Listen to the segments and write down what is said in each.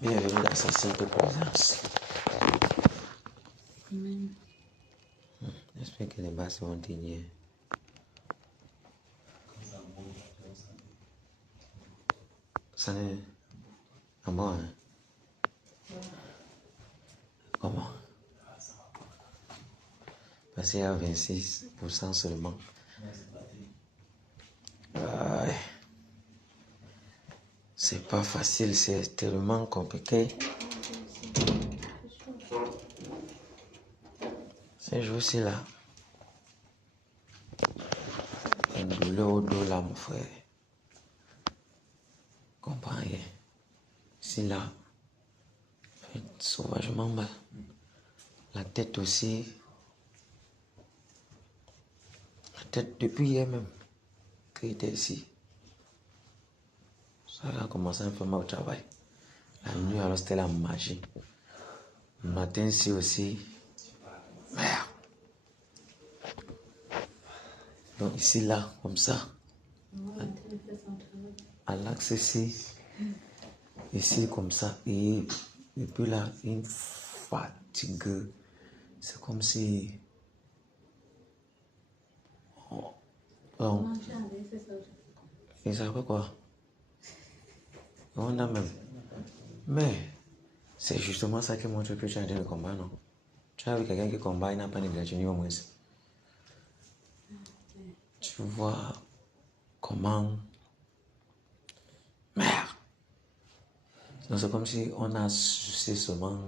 Bienvenue dans sa sainte présence. Amen. J'espère que les basses vont tenir. Ça n'est... Ah bon, hein? Comment? Parce qu'il y a 26% seulement. Ouais. C'est pas facile, c'est tellement compliqué. Ces jours-ci là, une douleur au dos là, mon frère. Comprends rien. Ici là, fait sauvagement mal. La tête aussi. La tête depuis hier même, qu'il était ici. Ça a commencé à me faire mal au travail. La nuit alors c'était la magie. Le matin ici aussi. Merde. Donc ici là, comme ça. À l'axe ici comme ça. Et puis là, une fatigue. C'est comme si... Oh. Et ça fait quoi? On a même. Mais c'est justement ça qui montre que tu as le combat, non? Tu as vu quelqu'un qui combat, il n'a pas de gratitude au moins. Tu vois comment... Merde! Donc c'est comme si on a sucé seulement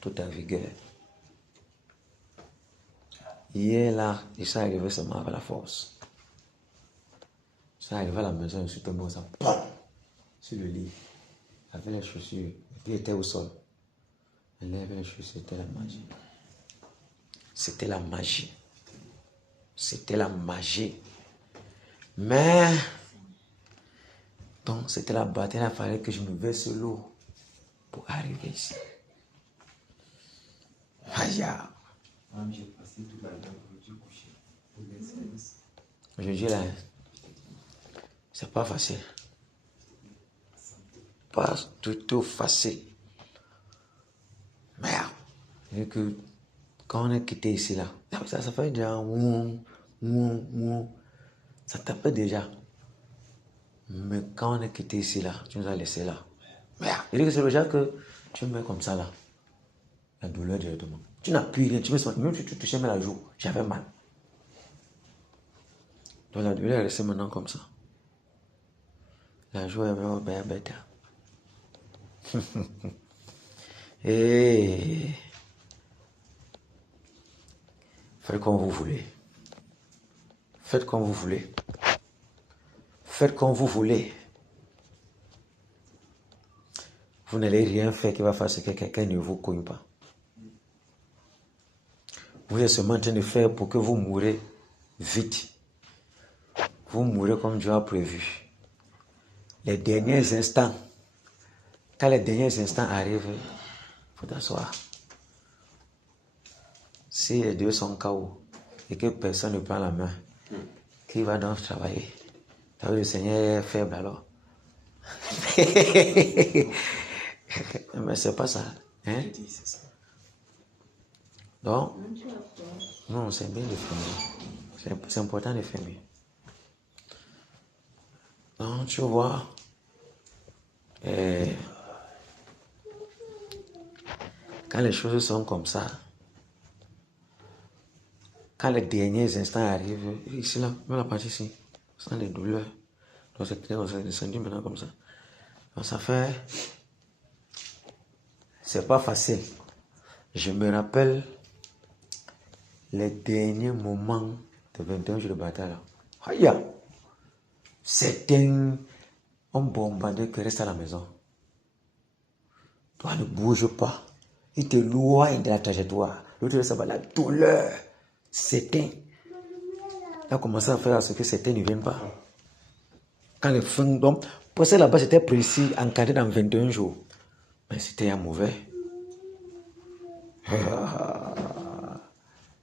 toute ta vigueur. Hier là, il s'est arrivé seulement avec la force. Je suis arrivé à la maison, je suis tombé comme ça, sur le lit, avec les chaussures, et puis il était au sol. Il lève les chaussures, c'était la magie. C'était la magie. C'était la magie. Mais, donc c'était la bataille, il fallait que je me verse l'eau pour arriver ici. Aïe. Je dis là, c'est pas facile. Pas du tout facile. Merde. Vu que quand on est quitté ici là, ça fait déjà ça tapait déjà. Mais quand on est quitté ici là, tu nous as laissé là. Merde. Il dit que c'est déjà que tu me mets comme ça là. La douleur directement. Tu n'as plus rien. Tu me sens, même si tu touchais même la joue, j'avais mal. Donc la douleur est restée maintenant comme ça. La joue est vraiment bien bête. Et faites comme vous voulez. Faites comme vous voulez. Faites comme vous voulez. Vous n'allez rien faire qui va faire ce que quelqu'un ne vous cogne pas. Vous êtes seulement en train de faire pour que vous mourrez vite. Vous mourrez comme Dieu a prévu. Les derniers instants, quand les derniers instants arrivent, il faut t'asseoir. Si les deux sont KO et que personne ne prend la main, qui va donc travailler? Le Seigneur est faible alors. Mais c'est pas ça. Hein? Donc, non, c'est bien de fermer. C'est important de fermer. Donc, tu vois, quand les choses sont comme ça, quand les derniers instants arrivent, ici là, même la partie ici, sans les douleurs. Donc c'est descendu maintenant comme ça. Donc ça fait... C'est pas facile. Je me rappelle les derniers moments de 21 jours de bataille là. Aïe! Certains ont bombardé que reste à la maison. Toi ne bouge pas. Il te loin de la trajectoire. L'autre ça va la douleur. Certains. Il a commencé à faire à ce que certains ne viennent pas. Quand les fins donc, pour ça là-bas c'était précis, encadré dans 21 jours. Mais c'était un mauvais.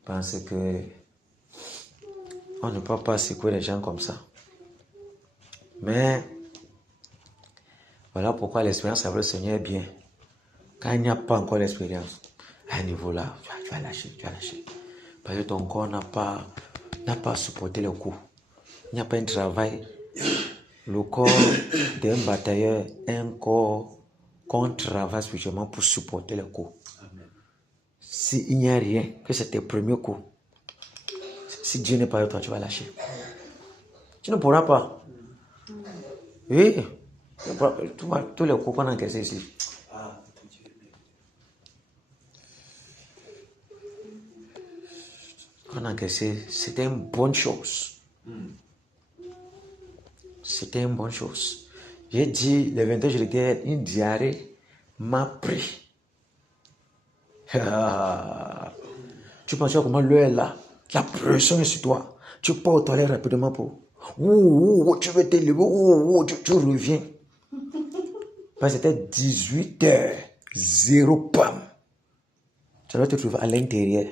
Parce que on ne peut pas secouer les gens comme ça. Mais voilà pourquoi l'expérience avec le Seigneur est bien. Quand il n'y a pas encore l'expérience, à un niveau là, tu vas lâcher, tu vas lâcher. Parce que ton corps n'a pas supporté le coup. Il n'y a pas un travail. Le corps d'un batailleur est un corps qu'on travaille spécialement pour supporter le coup. S'il n'y a rien, que c'est tes premiers coups, si Dieu n'est pas avec toi, tu vas lâcher. Tu ne pourras pas. Oui. Tu vois, tous les coups qu'on a encaissés ici. Qu'on a encaissé, c'était une bonne chose. C'était une bonne chose. J'ai dit, le 22 juillet, une diarrhée m'a pris. Tu penses comment l'heure est là? La pression est sur toi. Tu pars aux toilettes rapidement pour... tu veux t'élever, tu reviens. Parce que c'était 18h, 0 pam. Tu dois te trouver à l'intérieur.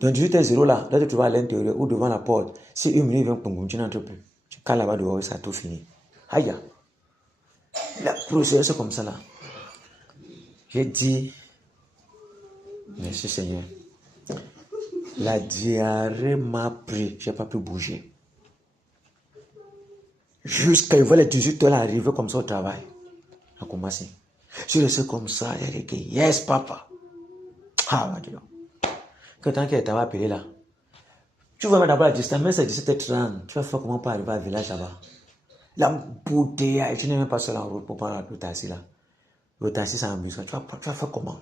Donc 18h 0 là, tu dois te trouver à l'intérieur ou devant la porte. Si une minute vient, tu n'entres plus. Tu cales là-bas dehors et ça a tout fini. Aïe. La procédure c'est comme ça là. J'ai dit, merci Seigneur. La diarrhée m'a pris, je n'ai pas pu bouger. Jusqu'à voir les 18h là arriver comme ça au travail. On a commencé. Je restais comme ça, j'ai dit, yes papa. Ah, dis donc. Que tant qu'elle t'avait appelé là, tu vois d'abord la distance, mais c'est 17h30. Tu vas faire comment pour arriver au village là-bas? La bouteille, tu n'es même pas seul en route pour prendre le taxi là. Le taxi c'est en bus. Tu vas faire comment?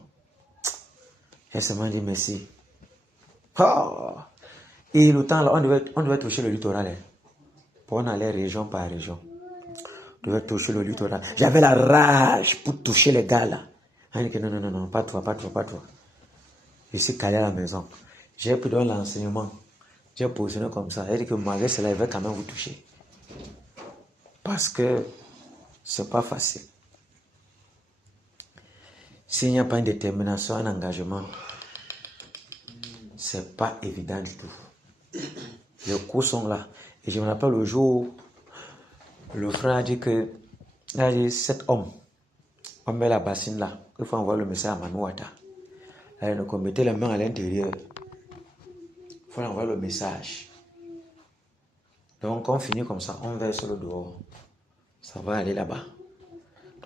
J'ai seulement dit merci. Oh. Et le temps là, on devait toucher le littoral. Hein, pour on aller région par région. On devait toucher le littoral. J'avais la rage pour toucher les gars là. On dit que non, pas toi. Je suis calé à la maison. J'ai pris dans l'enseignement. J'ai positionné comme ça. Elle dit que malgré cela, il va quand même vous toucher. Parce que c'est pas facile. S'il n'y a pas une détermination, un engagement, c'est pas évident du tout. Les coups sont là. Et je me rappelle le jour où le frère a dit que cet homme, on met la bassine là, il faut envoyer le message à Manouata. Donc on mettait les mains à l'intérieur. Il faut envoyer le message. Donc on finit comme ça, on verse le dehors. Ça va aller là-bas.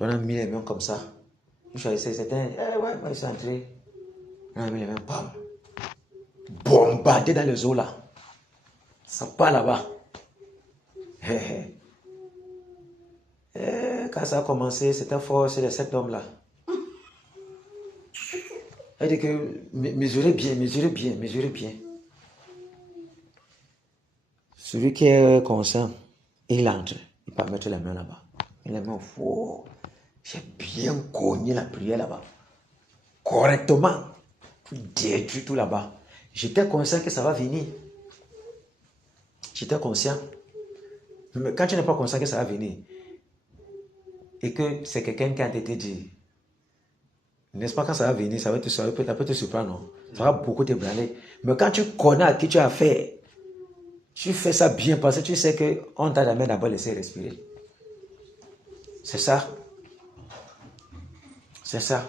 On a mis les mains comme ça. Je choisissais, c'était ils sont entrés. On a mis les mains, bam. Bombardé dans les eaux là. Ça part là-bas. Quand ça a commencé, c'était fort, c'est cet homme-là. Elle dit que mesurez bien. Celui qui est conscient, il entre. Il peut mettre les mains là-bas. Et les mains, oh, j'ai bien cogné la prière là-bas. Correctement. Pour détruire tout là-bas. J'étais conscient que ça va venir. J'étais conscient. Mais quand tu n'es pas conscient que ça va venir, et que c'est quelqu'un qui a été dit, n'est-ce pas, quand ça va venir, ça peut te surprendre, non? Ça va beaucoup te branler. Mais quand tu connais à qui tu as affaire, tu fais ça bien parce que tu sais qu'on t'a jamais d'abord laissé respirer. C'est ça. C'est ça.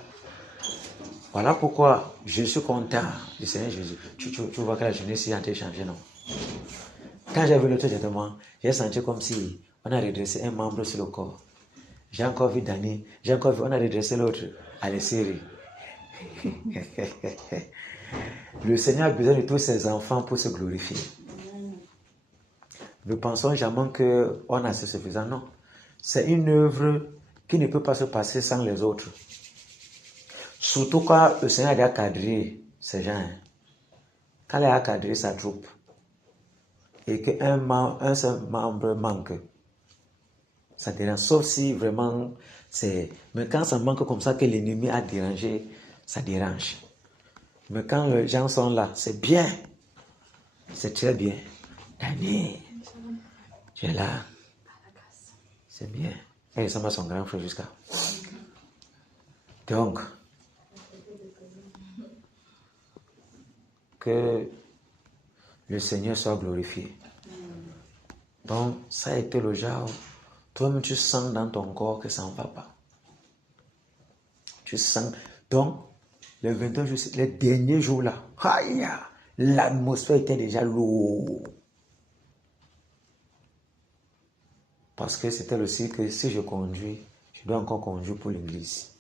Voilà pourquoi je suis content du Seigneur Jésus. Tu vois que la jeunesse est en train de changer, non? Quand j'ai vu l'autre traitement, j'ai senti comme si on a redressé un membre sur le corps. J'ai encore vu Dani, on a redressé l'autre à la série. Le Seigneur a besoin de tous ses enfants pour se glorifier. Ne pensons jamais qu'on a assez suffisant. Non. C'est une œuvre qui ne peut pas se passer sans les autres. Surtout quand le Seigneur a cadré ces gens. Quand il a cadré sa troupe. Et qu'un seul membre manque. Ça dérange. Sauf si vraiment c'est... Mais quand ça manque comme ça que l'ennemi a dérangé, ça dérange. Mais quand les gens sont là, c'est bien. C'est très bien. Dani, tu es là. C'est bien. Et ça m'a son grand frère jusqu'à. Donc, que le Seigneur soit glorifié. Donc, ça a été le genre, toi-même tu sens dans ton corps que ça ne va pas. Tu sens. Donc, les 22 jours, les derniers jours là, aïe, l'atmosphère était déjà lourde. Parce que c'était aussi que si je conduis, je dois encore conduire pour l'église.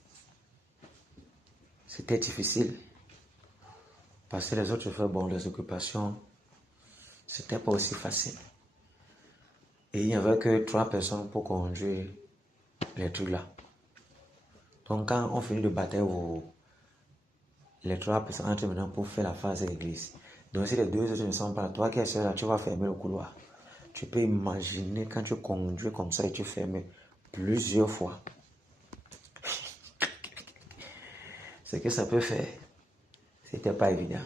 C'était difficile. Parce que les autres chauffeurs, bon, les occupations, c'était pas aussi facile. Et il n'y avait que 3 personnes pour conduire les trucs là. Donc quand on finit de bataille, les 3 personnes entrent maintenant pour faire la phase de l'église. Donc si les 2 autres ne sont pas là, toi qui es seul là, tu vas fermer le couloir. Tu peux imaginer quand tu conduis comme ça et tu fermes plusieurs fois. Ce que ça peut faire, c'était pas évident.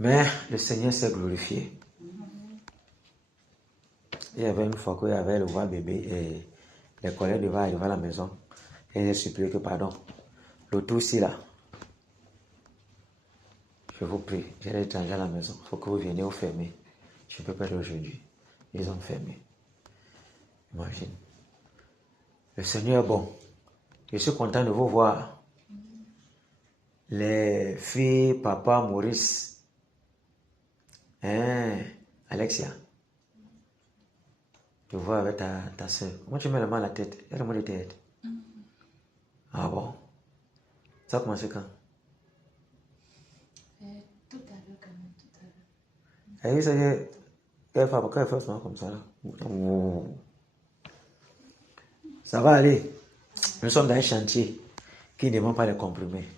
Mais le Seigneur s'est glorifié. Il y avait une fois qu'il y avait le roi bébé et les collègues devaient arriver à la maison. Et j'ai supplié que pardon. Le tout ici là. Je vous prie, j'ai des étrangers à la maison. Il faut que vous veniez au fermer. Je ne peux pas aller aujourd'hui. Ils ont fermé. Imagine. Le Seigneur est bon. Je suis content de vous voir. Les filles, papa, Maurice. Hein, Alexia. Je vois avec ta soeur. Comment tu mets la main à la tête? Elle a mal de tête. Ah bon? Ça a commencé quand? Tout à l'heure quand même, tout à l'heure. Et c'est qu'elle fait ça comme ça là. Ça va aller. Nous sommes dans un chantier qui ne demande pas les comprimés.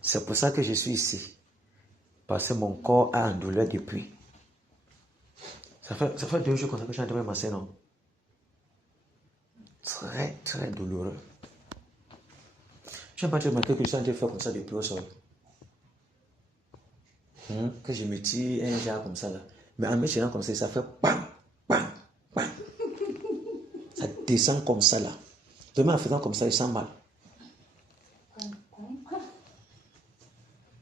C'est pour ça que je suis ici. Parce que mon corps a en douleur depuis. Ça fait 2 jours comme ça que je suis en train de me masser, non? Très, très douloureux. Je n'ai pas remarqué que je suis en train de faire comme ça depuis au sol. Que je me tire un genre comme ça là. Mais en me tirant comme ça fait bam, bam, bam. Ça descend comme ça là. Demain en faisant comme ça, il sent mal.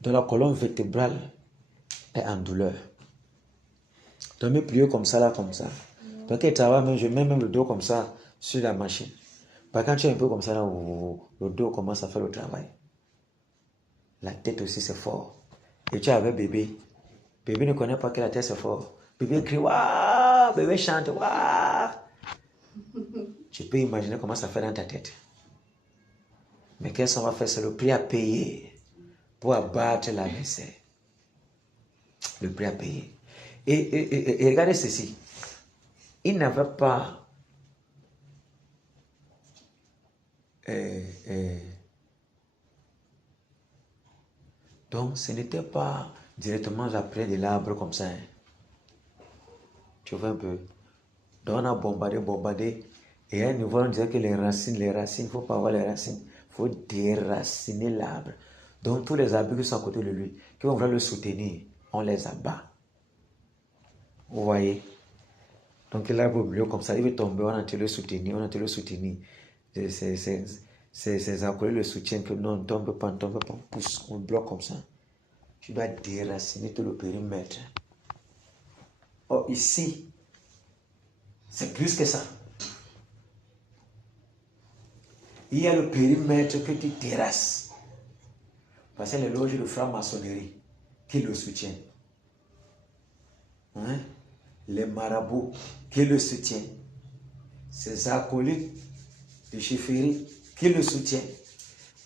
Dans la colonne vertébrale est en douleur. Donc me plier comme ça là, comme ça. Donc il travaille, je mets même le dos comme ça sur la machine. Par quand tu es un peu comme ça là, le dos commence à faire le travail. La tête aussi c'est fort. Et tu es avec bébé. Bébé ne connaît pas que la tête c'est fort. Bébé crie waouh, bébé chante waouh. Tu peux imaginer comment ça fait dans ta tête. Mais qu'est-ce qu'on va faire? C'est le prix à payer pour abattre l'adversaire. Le prix à payer. Et regardez ceci. Il n'avait pas donc ce n'était pas directement après de l'arbre comme ça. Hein. Tu vois un peu. Donc on a bombardé. Et à un niveau, on disait que les racines, il ne faut pas avoir les racines. Il faut déraciner l'arbre. Donc tous les arbres qui sont à côté de lui, qui vont vouloir le soutenir, on les abat. Vous voyez? Donc l'arbre au milieu comme ça, il veut tomber, on a été le soutenir, Ces accolés le soutiennent que non, ne tombe pas, on pousse, on bloque comme ça. Tu dois déraciner tout le périmètre. Or ici, c'est plus que ça. Il y a le périmètre que tu terrasses. Parce que les loges de franc-maçonnerie qui le soutiennent. Hein? Les marabouts qui le soutiennent. Ces acolytes de chefferie qui le soutiennent.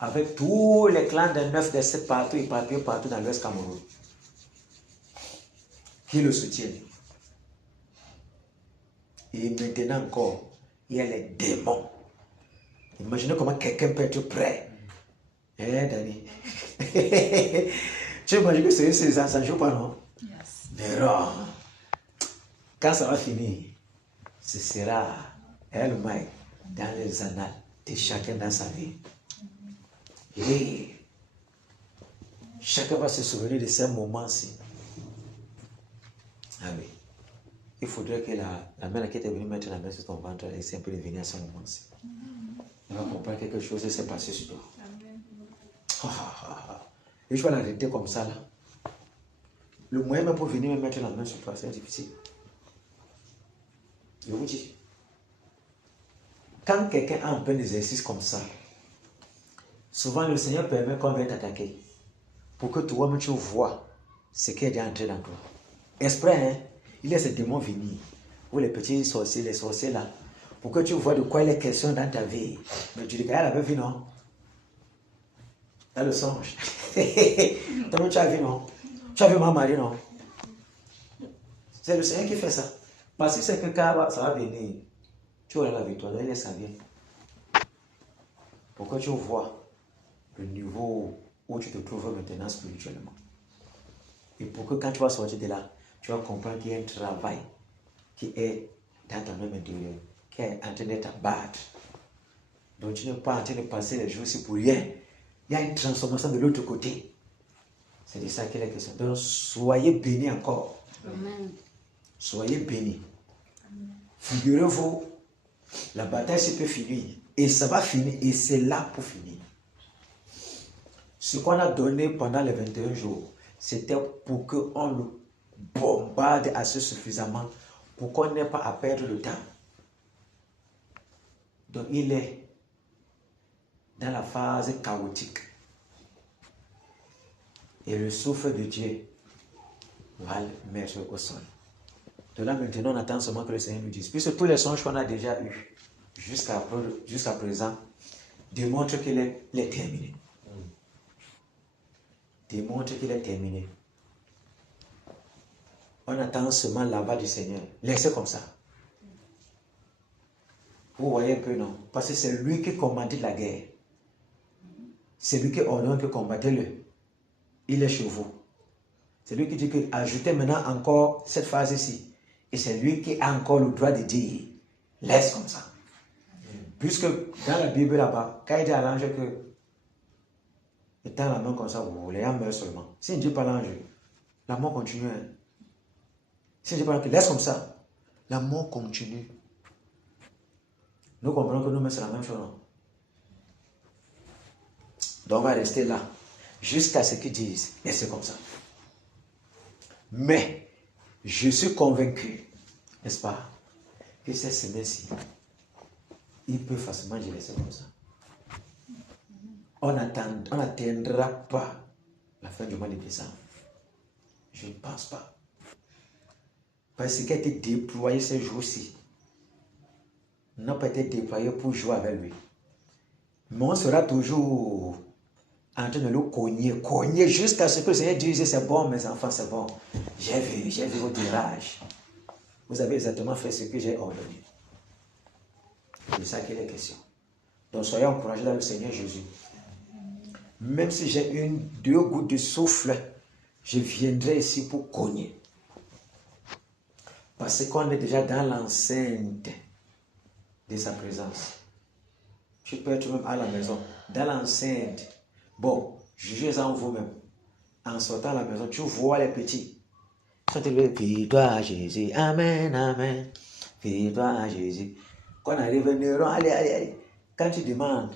Avec tous les clans des 9, des 7 partout dans l'Ouest Cameroun. Qui le soutiennent. Et maintenant encore, il y a les démons. Imaginez comment quelqu'un peut être prêt. Dani. Tu imagines que c'est ça ne joue pas, non? Yes. Mais non. Quand ça va finir, ce sera elle dans les annales de chacun dans sa vie. Et chacun va se souvenir de ces moments-ci. Ah oui. Il faudrait que la mère qui était venue mettre la main sur ton ventre, elle essaie un peu de venir à ce moment-ci. Elle va comprendre quelque chose qui s'est passé sur toi. Et je vais l'arrêter comme ça là. Le moyen même pour venir me mettre la main sur toi, c'est difficile. Je vous dis. Quand quelqu'un a un peu d'exercice comme ça, Souvent, le Seigneur permet qu'on vienne t'attaquer pour que toi-même tu vois ce qui est déjà entré dans toi. Exprès, hein, il laisse ces démons venir. Ou les petits sorciers, les sorciers là, pour que tu vois de quoi il est question dans ta vie. Mais tu dis qu'elle avait vu, non? Dans le songe. Toi-même, tu as vu, non? Tu as vu ma Marie, non? C'est le Seigneur qui fait ça. Parce que c'est que quand ça va venir, tu auras la victoire, donc il laisse ça vient. Pour que tu vois le niveau où tu te trouves maintenant spirituellement. Et pour que quand tu vas sortir de là, tu vas comprendre qu'il y a un travail qui est dans ton homme intérieur, qui est en train d'être abattu. Donc tu n'es pas en train de passer les jours ici pour rien. Il y a une transformation de l'autre côté. C'est de ça qu'il est question. Donc soyez bénis encore. Amen. Soyez bénis. Figurez-vous, la bataille se peut finir. Et ça va finir. Et c'est là pour finir. Ce qu'on a donné pendant les 21 jours, c'était pour qu'on le bombarde assez suffisamment pour qu'on n'ait pas à perdre le temps. Donc il est dans la phase chaotique. Et le souffle de Dieu va le mettre au sol. De là maintenant, on attend seulement que le Seigneur nous dise. Puisque tous les songes qu'on a déjà eus jusqu'à présent démontrent qu'il est terminé. Démontre qu'il est terminé. On attend seulement l'aval du Seigneur. Laissez comme ça. Vous voyez un peu, non? Parce que c'est lui qui commandait la guerre. C'est lui qui ordonne que combattez-le. Il est chez vous. C'est lui qui dit que ajoutez maintenant encore cette phase ici. Et c'est lui qui a encore le droit de dire, laisse comme ça. Puisque dans la Bible là-bas, quand il dit à l'ange que étends la main comme ça, vous voulez, en meurt seulement. S'il ne dit pas l'ange, la mort continue. Hein. S'il ne dit pas que laisse comme ça, la mort continue. Nous comprenons que nous-mêmes c'est la même chose. Non? Donc on va rester là, jusqu'à ce qu'ils disent, laissez comme ça. Mais, je suis convaincu, n'est-ce pas, que cette semaine-ci, il peut facilement dire laisser comme ça. On n'atteindra pas la fin du mois de décembre. Je ne pense pas. Parce qu'il a été déployé ces jours-ci. N'a pas été déployé pour jouer avec lui. Mais on sera toujours en train de le cogner jusqu'à ce que le Seigneur dise c'est bon mes enfants, c'est bon. J'ai vu votre virage. Vous avez exactement fait ce que j'ai ordonné. C'est ça qu'il est question. Donc soyez encouragés dans le Seigneur Jésus. Même si j'ai deux gouttes de souffle, je viendrai ici pour cogner. Parce qu'on est déjà dans l'enceinte de sa présence. Tu peux être même à la maison, dans l'enceinte. Bon, jugez en vous-même. En sortant à la maison, tu vois les petits. Chantez-le, fie-toi à Jésus, amen, amen. Fie-toi à Jésus. Quand on arrive, allez. Quand tu demandes,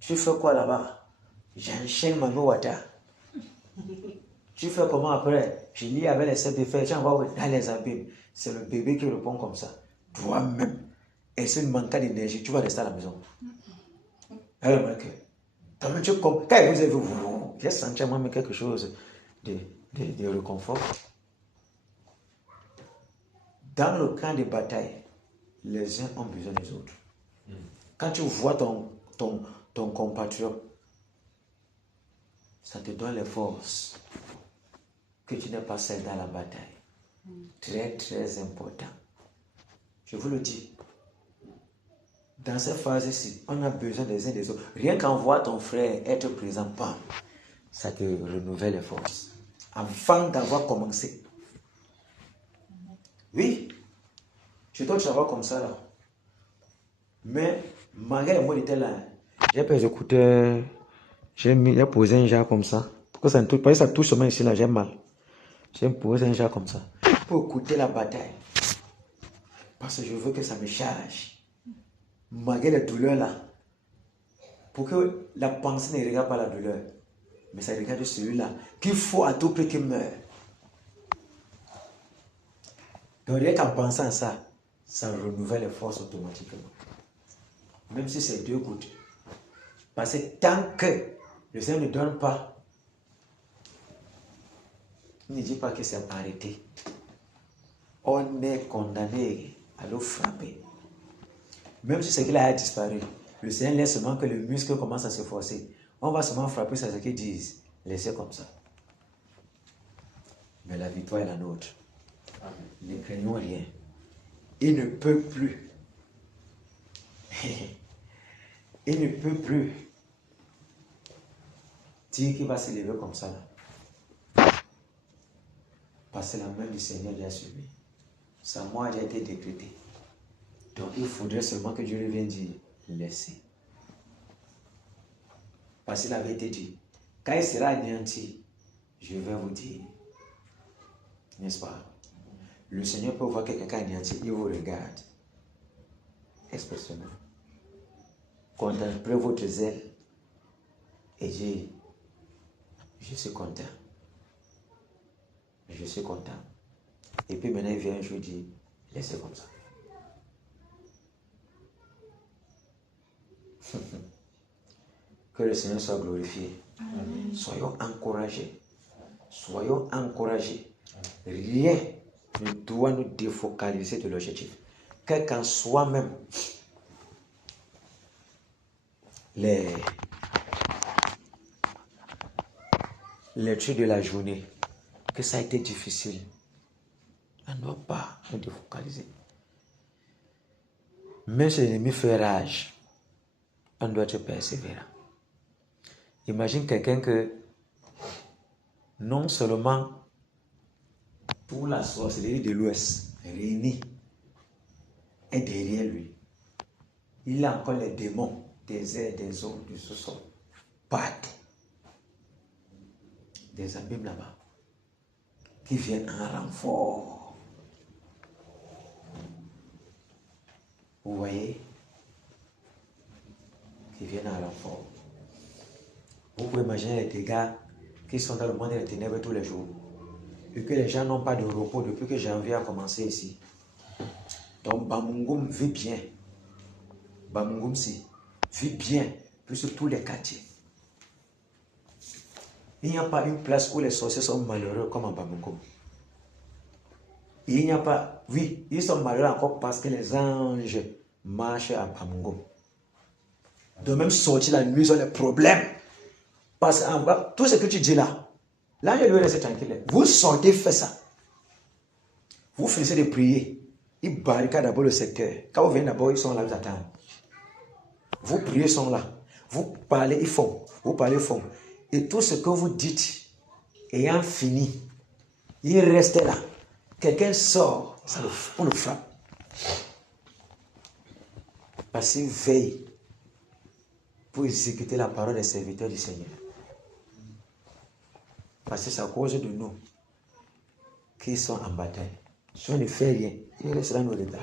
tu fais quoi là-bas? J'enchaîne ma water. Tu fais comment après? Je lis avec les sept de fer, tu envoies dans les abîmes. C'est le bébé qui répond comme ça. Toi-même. Et s'il manque d'énergie, tu vas rester à la maison. Alors, quand vous avez vu, j'ai senti moi-même quelque chose de réconfort. Dans le camp de bataille, les uns ont besoin des autres. Quand tu vois ton compatriote, ça te donne les forces que tu n'es pas seul dans la bataille. Très, très important. Je vous le dis. Dans cette phase-ci, on a besoin des uns des autres. Rien qu'en voir ton frère être présent, ça te renouvelle les forces. Avant d'avoir commencé. Oui, je dois travailler comme ça là. Mais malgré le mot était là, j'ai pris les écouteurs, j'ai posé un genre comme ça. Pourquoi ça ne touche pas? Ça touche seulement ici là, j'ai mal. J'ai posé un genre comme ça. Pour écouter la bataille. Parce que je veux que ça me charge. Malgré les douleurs là. Pour que la pensée ne regarde pas la douleur. Mais ça regarde celui-là. Qu'il faut à tout prix qu'il meure. Donc rien qu'en pensant à ça, ça renouvelle les forces automatiquement. Même si c'est 2 gouttes. Parce que tant que le Seigneur ne donne pas, il ne dit pas que c'est arrêté. On est condamné à le frapper. Même si ce qu'il a disparu, le Seigneur laisse seulement que le muscle commence à se forcer. On va seulement frapper sur ce qu'ils disent. Laissez comme ça. Mais la victoire est la nôtre. Ne craignons rien. Il ne peut plus. Il ne peut plus dire qu'il va se lever comme ça. Là. Parce que la main du Seigneur lui a suivi. Sa mort a été décrétée. Donc il faudrait seulement que Dieu lui vienne dire, laissez. Parce qu'il avait été dit, quand il sera anéanti, je vais vous dire. N'est-ce pas? Le Seigneur peut voir que quelqu'un anéanti, il vous regarde. Expressionnel. Contemplez votre zèle et dit, je suis content. Je suis content. Et puis maintenant il vient un jour dire, laissez comme ça. Que le Seigneur soit glorifié. Amen. Soyons encouragés. Soyons encouragés. Rien ne doit nous défocaliser de l'objectif. Quel qu'en soit même les trucs de la journée, que ça a été difficile, on ne doit pas nous défocaliser. Même si l'ennemi fait rage, on doit être persévérant. Imagine quelqu'un que non seulement toute la sorcellerie de l'Ouest réunie est derrière lui, il a encore les démons des airs, des eaux, du sous-sol, partout, des abîmes là-bas, qui viennent en renfort. Vous voyez? Qui viennent en renfort. Vous pouvez imaginer les dégâts qui sont dans le monde des ténèbres tous les jours. Et que les gens n'ont pas de repos depuis que janvier a commencé ici. Donc Bamungum vit bien. Bamungum si vit bien, plus que tous les quartiers. Il n'y a pas une place où les sorciers sont malheureux comme à Bamungum. Il n'y a pas, oui, ils sont malheureux encore parce que les anges marchent à Bamungum. De même sortir la nuit, ils ont des problèmes. Parce qu'en bas, tout ce que tu dis là, l'ange lui reste tranquille. Vous sortez, faites ça. Vous finissez de prier. Ils barricadent d'abord le secteur. Quand vous venez d'abord, ils sont là, ils attendent. Vous priez, ils sont là. Vous parlez, ils font. Vous parlez, ils font. Et tout ce que vous dites, ayant fini, il reste là. Quelqu'un sort, on le frappe. Parce qu'il veille pour exécuter la parole des serviteurs du Seigneur. Parce que c'est à cause de nous qu'ils sont en bataille. Si on ne fait rien, ils restent là, nous regardent.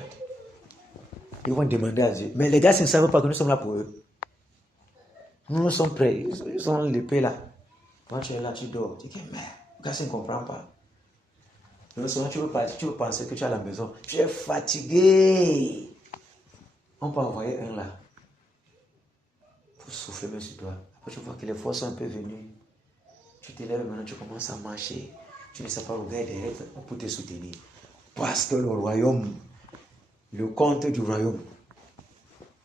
Ils vont demander à Dieu. Mais les gars, ils ne savent pas que nous sommes là pour eux. Nous sommes prêts. Ils ont l'épée là. Quand tu es là, tu dors. Tu dis, mais le gars, il ne comprend pas. Non seulement tu veux penser que tu es à la maison. Tu es fatigué. On peut envoyer un là. Pour souffler même sur toi. Après, tu vois que les forces sont un peu venues. Tu te lèves maintenant, tu commences à marcher. Tu ne sais pas regarder derrière pour te soutenir. Parce que le royaume, le compte du royaume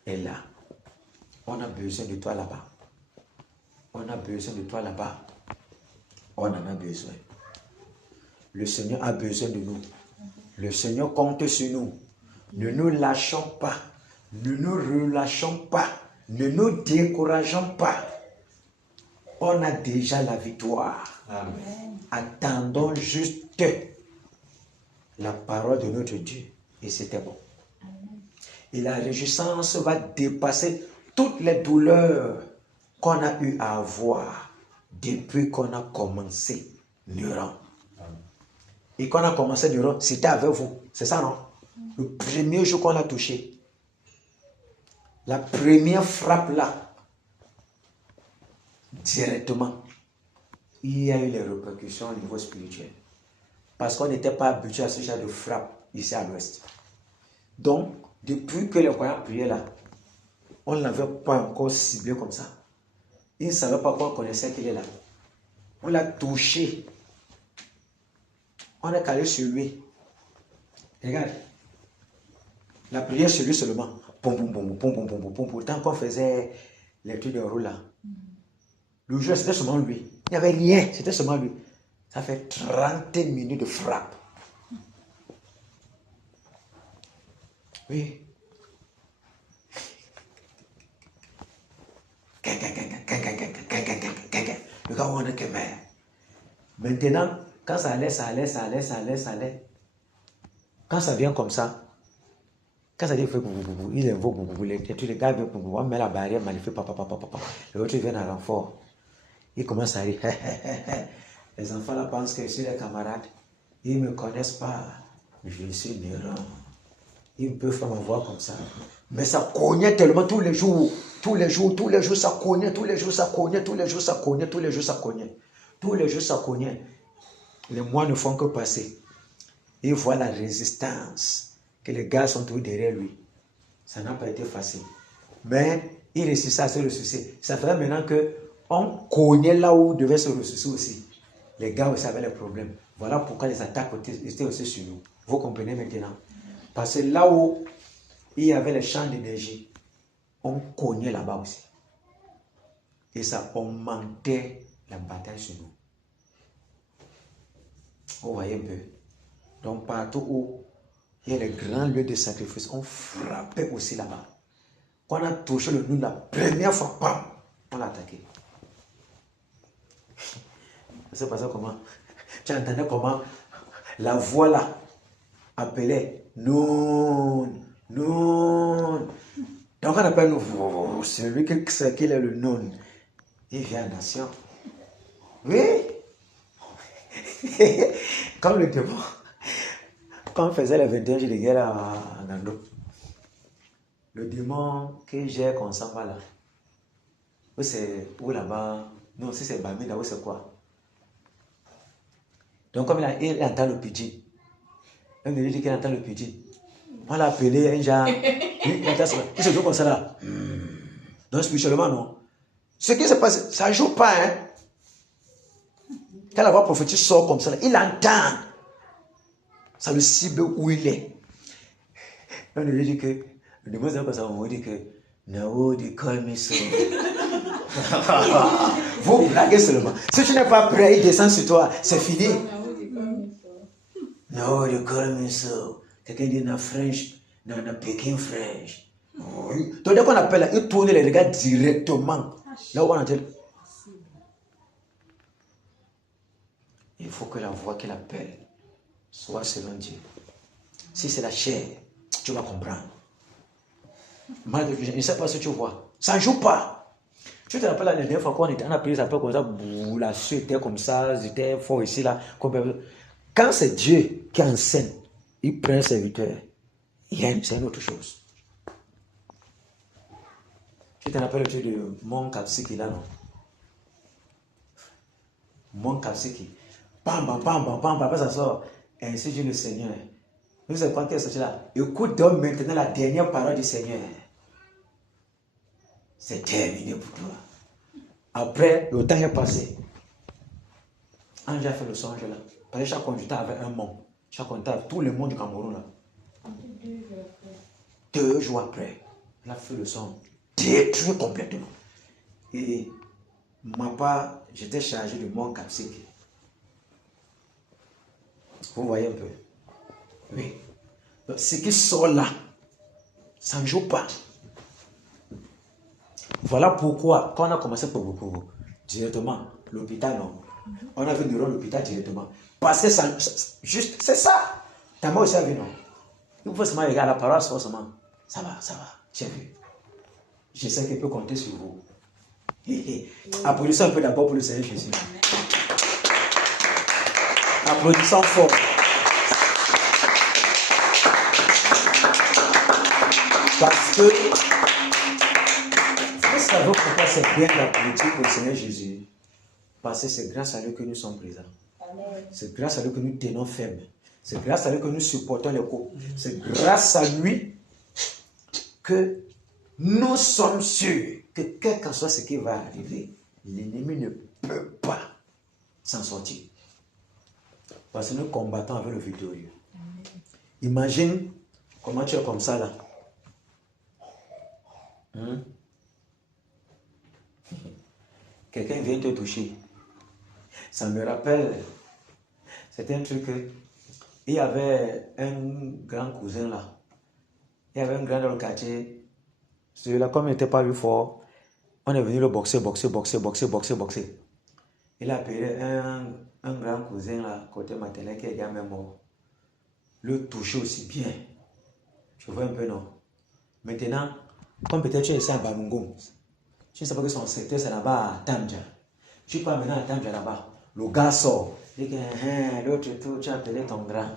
est là. On a besoin de toi là-bas. On a besoin de toi là-bas. On en a besoin. Le Seigneur a besoin de nous. Le Seigneur compte sur nous. Ne nous lâchons pas. Ne nous relâchons pas. Ne nous décourageons pas. On a déjà la victoire. Amen. Attendons juste la parole de notre Dieu. Et c'était bon. Amen. Et la réjouissance va dépasser toutes les douleurs qu'on a eu à avoir depuis qu'on a commencé Neuron. Et qu'on a commencé Neuron, c'était avec vous. C'est ça, non? Le premier jour qu'on a touché. La première frappe là. Directement, il y a eu les répercussions au niveau spirituel. Parce qu'on n'était pas habitué à ce genre de frappe ici à l'ouest. Donc, depuis que les croyants priaient là, on ne l'avait pas encore ciblé comme ça. Il ne savait pas qu'on connaissait qu'il est là. On l'a touché. On est calé sur lui. Regarde. La prière sur lui seulement. Pom, pom, pom, pom, pom, pom, pom. Pourtant, qu'on faisait les trucs de roue là. Le jeu, c'était seulement lui. Il n'y avait rien. C'était seulement lui. Ça fait 30 minutes de frappe. Oui. Le gars, on est que mère. Maintenant, quand ça allait. Quand ça vient comme ça, quand ça dit il invoque, les gars viennent, on met la barrière, mais il fait papa. L'autre vient à renfort. Il commence à rire. Les enfants là pensent que je suis les camarades. Ils ne me connaissent pas. Je suis Néron. Ils peuvent pas me voir comme ça. Mais ça cognait tellement tous les jours, ça cognait, tous les jours, ça cognait. Les mois ne font que passer. Il voit la résistance, que les gars sont tous derrière lui. Ça n'a pas été facile. Mais il réussissait à se ressourcer. Ça fait maintenant qu'on cognait là où il devait se ressourcer aussi. Les gars aussi avaient les problèmes. Voilà pourquoi les attaques étaient aussi sur nous. Vous comprenez maintenant? Parce que là où il y avait les champs d'énergie, on cognait là-bas aussi. Et ça augmentait la bataille sur nous. Vous voyez un peu. Donc partout où il y a les grands lieux de sacrifice, on frappait aussi là-bas. Quand on a touché le nous la première fois, bam, on l'a attaqué. C'est pas ça comment. Tu entendais comment la voix là appelait non. Donc on appelle nous, celui qui sait qu'il est le non. Il vient en nation. Oui. Comme le démon. Quand on faisait les 21 jours de guerre à Nando, le démon que j'ai qu'on s'en va là. Où c'est où là-bas? Non, si c'est Bamida, où c'est quoi? Donc comme il entend le pidgin. Il me dit qu'il entend le pidgin. On l'a appelé un genre. Il se joue comme ça là. Donc spirituellement, non. Ce qui se passe, ça ne joue pas, hein. Quand la voix prophétique sort comme ça, là, il entend. Ça le cible où il est. On lui dit que, le démon comme ça, on lui dit que, Nao de Colmiso. Vous blaguez seulement. Si tu n'es pas prêt, il descend sur toi, c'est fini. Nao de Colmiso. Quelqu'un dit dans French, dans Pékin French. Donc dès qu'on appelle là, il tourne les regards directement. Là où on entend. Il faut que la voix qu'il appelle soit selon Dieu. Si c'est la chair, tu vas comprendre. Je ne sais pas si tu vois. Ça ne joue pas. Tu te rappelles la dernière fois qu'on était en appris, ça peut comme ça, la suite était comme ça, j'étais fort ici, là. Quand c'est Dieu qui enseigne, il prend un serviteur, c'est une autre chose. Tu te rappelles le truc de Mon Kapsiki là, non? Mon Kapsiki. Bam, bam, bam, bam, bam, après ça sort. Ainsi dit le Seigneur. Vous savez quand est-ce que là? Écoute donc maintenant la dernière parole du Seigneur. C'est terminé pour toi. Après, le temps est passé. Ange a fait le songe là. Parce que chaque conducteur avait un monde. Chaque conducteur avait tout le monde du Cameroun là. 2 jours après, il a fait le songe. Détruit complètement. Et ma part, j'étais chargé de mon Kapsiki. Vous voyez un peu? Oui. Donc, ce qui sort là, ça ne joue pas. Voilà pourquoi, quand on a commencé pour directement, l'hôpital, non. On a vu l'hôpital directement. Parce que ça, juste, c'est ça. Ta mère aussi a vu, non. Il faut seulement regarder la parole, forcément. Ça va, j'ai vu. Je sais qu'il peut compter sur vous. Applaudissons un peu d'abord pour le Seigneur Jésus. Applaudissons fort. Parce que vous savez pourquoi c'est bien d'applaudir pour le Seigneur Jésus. Parce que c'est grâce à lui que nous sommes présents. C'est grâce à lui que nous tenons ferme. C'est grâce à lui que nous supportons les coups. C'est grâce à lui que nous sommes sûrs que quel que soit ce qui va arriver, l'ennemi ne peut pas s'en sortir. Parce que nous combattons avec le victorieux. Imagine comment tu es comme ça là. Quelqu'un vient te toucher. Ça me rappelle, c'était un truc, il y avait un grand cousin là. Il y avait un grand dans le quartier. Celui-là, comme il n'était pas lui fort, on est venu le boxer. Il a appelé un grand cousin là, côté maternel, qui est également mort. Le toucher aussi bien. Je vois un peu, non? Maintenant, comme peut-être tu es ici à Banungom, tu ne sais pas que son secteur c'est là-bas à Tamja. Tu pars maintenant à Tamja là-bas. Le gars sort. Il dit que l'autre tour, tu as appelé ton grand.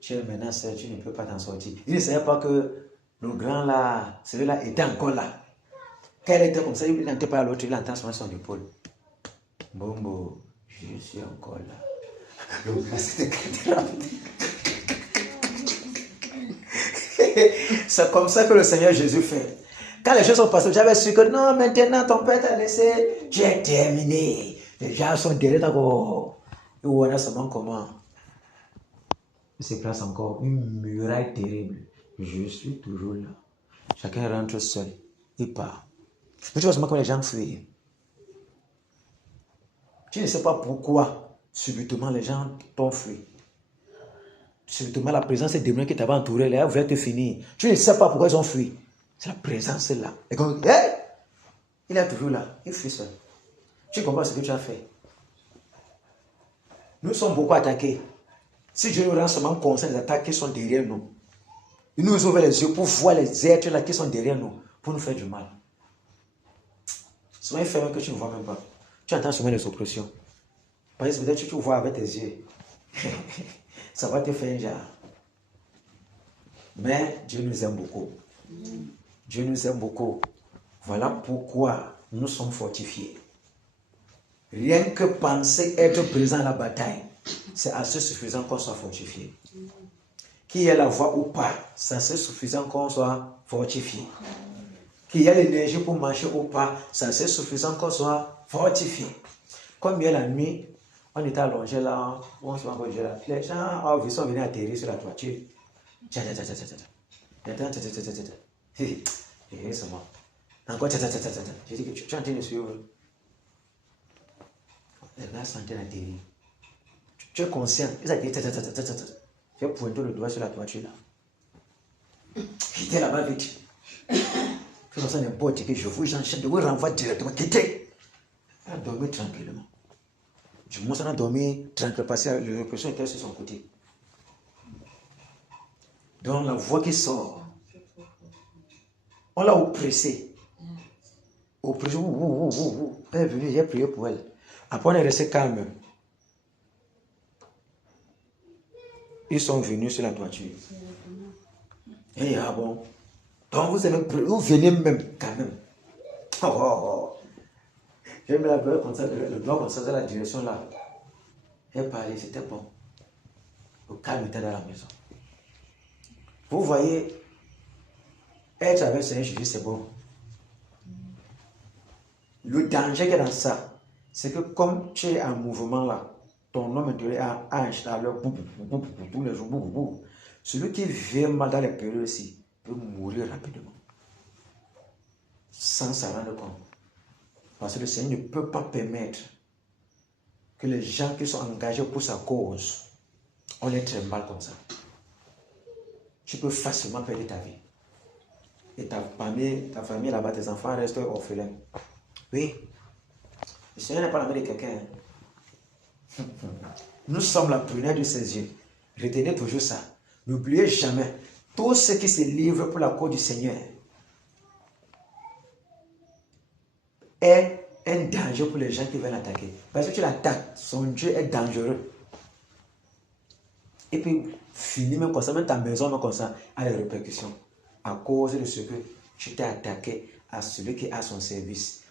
Tu es maintenant seul, tu ne peux pas t'en sortir. Il ne savait pas que le grand là, celui-là était encore là. Quand il était comme ça, il n'entendait pas l'autre, il entend sur son épaule. Bombo, je suis encore là. Le gars c'était très rapide. C'est comme ça que le Seigneur Jésus fait. Quand les choses sont passées, j'avais su que non, maintenant ton père t'a laissé, tu es terminé. Les gens sont derrière d'abord. Et on a seulement comment. Il se place encore une muraille terrible. Je suis toujours là. Chacun rentre seul. Il part. Mais tu vois seulement comment les gens fuient. Tu ne sais pas pourquoi, subitement, les gens t'ont fui. Subitement, la présence des démons qui t'avaient entouré, là, voulait te finir. Tu ne sais pas pourquoi ils ont fui. C'est la présence là. Et quand il est toujours là. Il fuit seul. Tu comprends ce que tu as fait. Nous sommes beaucoup attaqués. Si Dieu nous rend seulement conscient des attaques qui sont derrière nous, il nous ouvre les yeux pour voir les êtres là qui sont derrière nous, pour nous faire du mal. Souvent, il fait même que tu ne vois même pas. Tu entends souvent les oppressions. Parce que peut-être que tu vois avec tes yeux. Ça va te faire un genre. Mais Dieu nous aime beaucoup. Dieu nous aime beaucoup. Voilà pourquoi nous sommes fortifiés. Rien que penser être présent à la bataille, c'est assez suffisant qu'on soit fortifié. Qu'il y ait la voix ou pas, c'est assez suffisant qu'on soit fortifié. Qu'il y ait l'énergie pour marcher ou pas, c'est assez suffisant qu'on soit fortifié. Comme hier la nuit, on était allongé là, on se mangeait là. Les gens sont venus atterrir sur la toiture. C'est moi. Encore, j'ai dit que tu es en train de suivre. Les gars sont en train d'atterrir. Tu es conscient. Ils atterrissent. J'ai pointé le doigt sur la toiture là. Quittez là-bas vite. Je me sens n'importe qui. Je vous j'enchaîne de vous renvoyer directement. Quittez. Elle a dormi tranquillement. Du moins, on a dormi tranquillement parce que l'oppression était sur son côté. Donc la voix qui sort, on l'a oppressée. Oppressée. Elle est venue, j'ai prié pour elle. Après, on est resté calme. Ils sont venus sur la toiture. Et ah bon. Donc vous venez même quand même. J'ai mis la doigt comme ça, le doigt comme ça dans la direction là. J'ai parlé, c'était bon. Le calme était dans la maison. Vous voyez, être avec le Seigneur Jésus, c'est bon. Le danger qui est dans ça, c'est que comme tu es en mouvement là, ton homme intérieur a un chaleur tous les jours. Celui qui vient mal dans les périodes aussi peut mourir rapidement. Sans s'en rendre compte. Parce que le Seigneur ne peut pas permettre que les gens qui sont engagés pour sa cause, on les traite mal comme ça. Tu peux facilement perdre ta vie. Et ta famille là-bas, tes enfants restent orphelins. Oui. Le Seigneur n'est pas l'ami de quelqu'un. Nous sommes la prunelle de ses yeux. Retenez toujours ça. N'oubliez jamais, tous ceux qui se livrent pour la cause du Seigneur est un danger pour les gens qui veulent l'attaquer. Parce que tu l'attaques, son Dieu est dangereux. Et puis, fini même comme ça, même ta maison, même comme ça, a des répercussions. À cause de ce que tu t'es attaqué à celui qui a son service.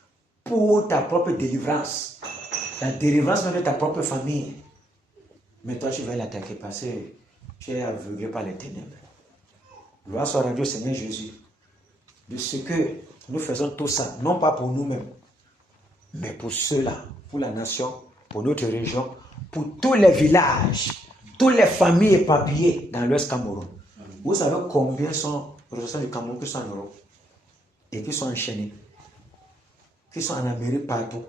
Pour ta propre délivrance. La délivrance même de ta propre famille. Mais toi, tu vas l'attaquer parce que tu es aveuglé par les ténèbres. Gloire soit rendue au Seigneur Jésus. De ce que nous faisons tout ça, non pas pour nous-mêmes, mais pour ceux-là, pour la nation, pour notre région, pour tous les villages, toutes les familles éparpillées dans l'Ouest Cameroun. Vous savez combien sont les ressortissants du Cameroun qui sont en Europe et qui sont enchaînés, qui sont en Amérique partout.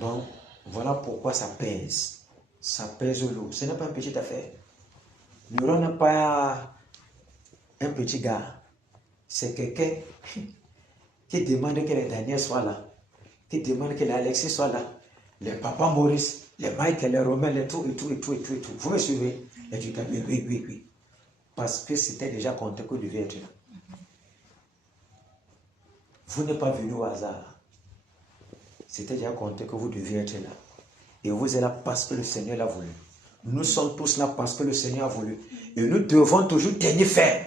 Donc, voilà pourquoi ça pèse. Ça pèse lourd. Ce n'est pas une petite affaire. L'Europe n'est pas un petit gars. C'est quelqu'un qui demande que les Daniel soient là, qui demande que les Alexis soient là, les Papa Maurice, les Michael, les Romain, les tout. Vous me suivez? Et tu dis, oui. Parce que c'était déjà compté que vous deviez être là. Vous n'êtes pas venu au hasard. C'était déjà compté que vous deviez être là. Et vous êtes là parce que le Seigneur l'a voulu. Nous sommes tous là parce que le Seigneur a voulu. Et nous devons toujours tenir ferme.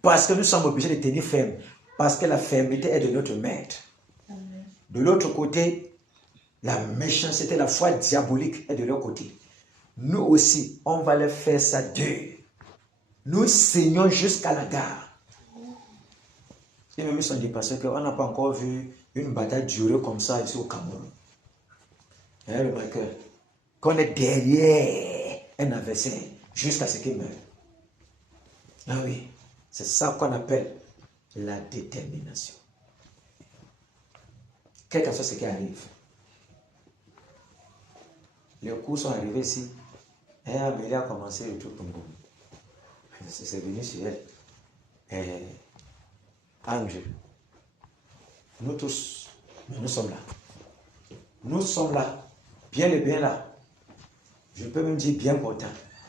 Parce que nous sommes obligés de tenir ferme. Parce que la fermeté est de notre maître. De l'autre côté, la méchanceté, la foi diabolique est de leur côté. Nous aussi, on va les faire ça d'eux. Nous saignons jusqu'à la gare. Et même ils sont dit parce qu'on n'a pas encore vu une bataille durer comme ça ici au Cameroun. Hein, le Michael, qu'on est derrière un adversaire jusqu'à ce qu'il meure. Ah oui, c'est ça qu'on appelle la détermination. Quel que soit ce qui arrive. Les coups sont arrivés ici. Et Amélie a commencé le tout. C'est venu sur elle. Andrew. Nous tous, nous sommes là. Nous sommes là. Bien et bien là. Je peux même dire bien pourtant.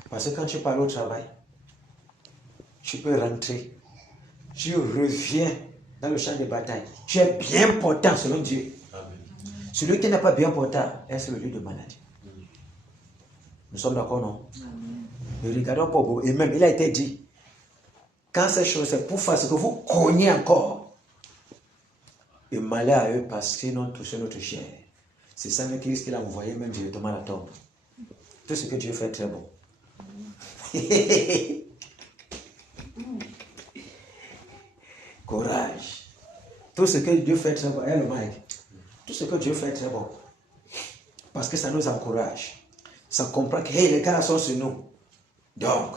Parce que quand tu parles au travail, tu peux rentrer. Tu reviens dans le champ de bataille. Tu es bien portant selon Dieu. Amen. Celui qui n'est pas bien portant est sur le lit de maladie. Nous sommes d'accord, non? Amen. Ne regardons pas au bout. Et même, il a été dit, quand ces choses, c'est pour faire ce que vous cognez encore. Et malheur à eux parce qu'ils n'ont touché notre chair. C'est ça même qu'il a envoyé même directement à la tombe. Tout ce que Dieu fait est très bon. Courage. Tout ce que Dieu fait très bon. Le Mike. Tout ce que Dieu fait très bon. Parce que ça nous encourage. Ça comprend que hey, les gars sont sur nous. Donc,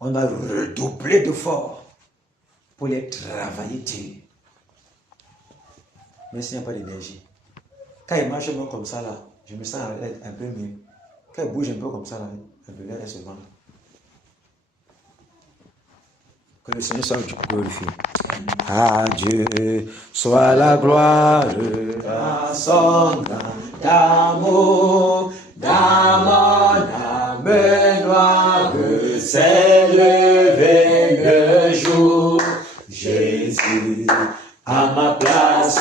on a redoublé d'efforts pour les travailler dur. Mais s'il n'y a pas d'énergie. Quand il marche même comme ça là, je me sens un peu mieux. Quand il bouge un peu comme ça là, un peu là, se vend. Que le Seigneur soit glorifié. À Dieu soit la gloire, à son amour, dans mon âme noire, s'est levé le jour. Jésus, à ma place,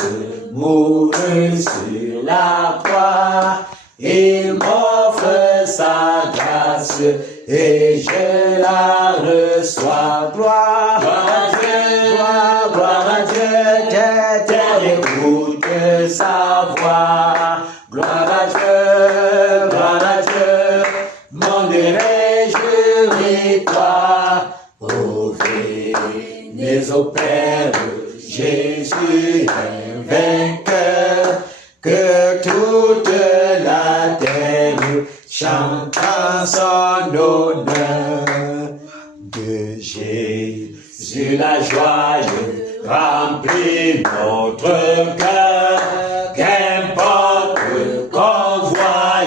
mourut sur la croix. Il m'offre sa grâce et je la reçois. Gloire à Dieu, gloire à Dieu, terre écoute sa voix. Gloire à Dieu, mon réjouis-toi. Ô venez au Père, Jésus est vainqueur, que toute la terre chante en son honneur. De Jésus la joie remplit notre cœur, qu'importe qu'on voie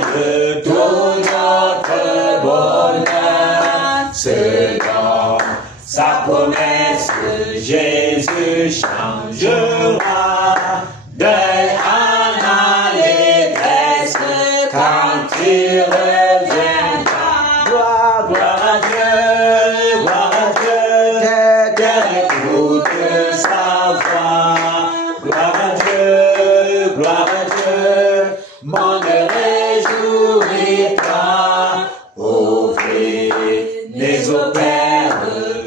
tout notre bonheur. Selon sa promesse, Jésus changera deuil en allégresse quand il reviendra. Gloire à Dieu, terre écoute sa voix. Gloire à Dieu, mon réjouis-toi. Ô venez au Père,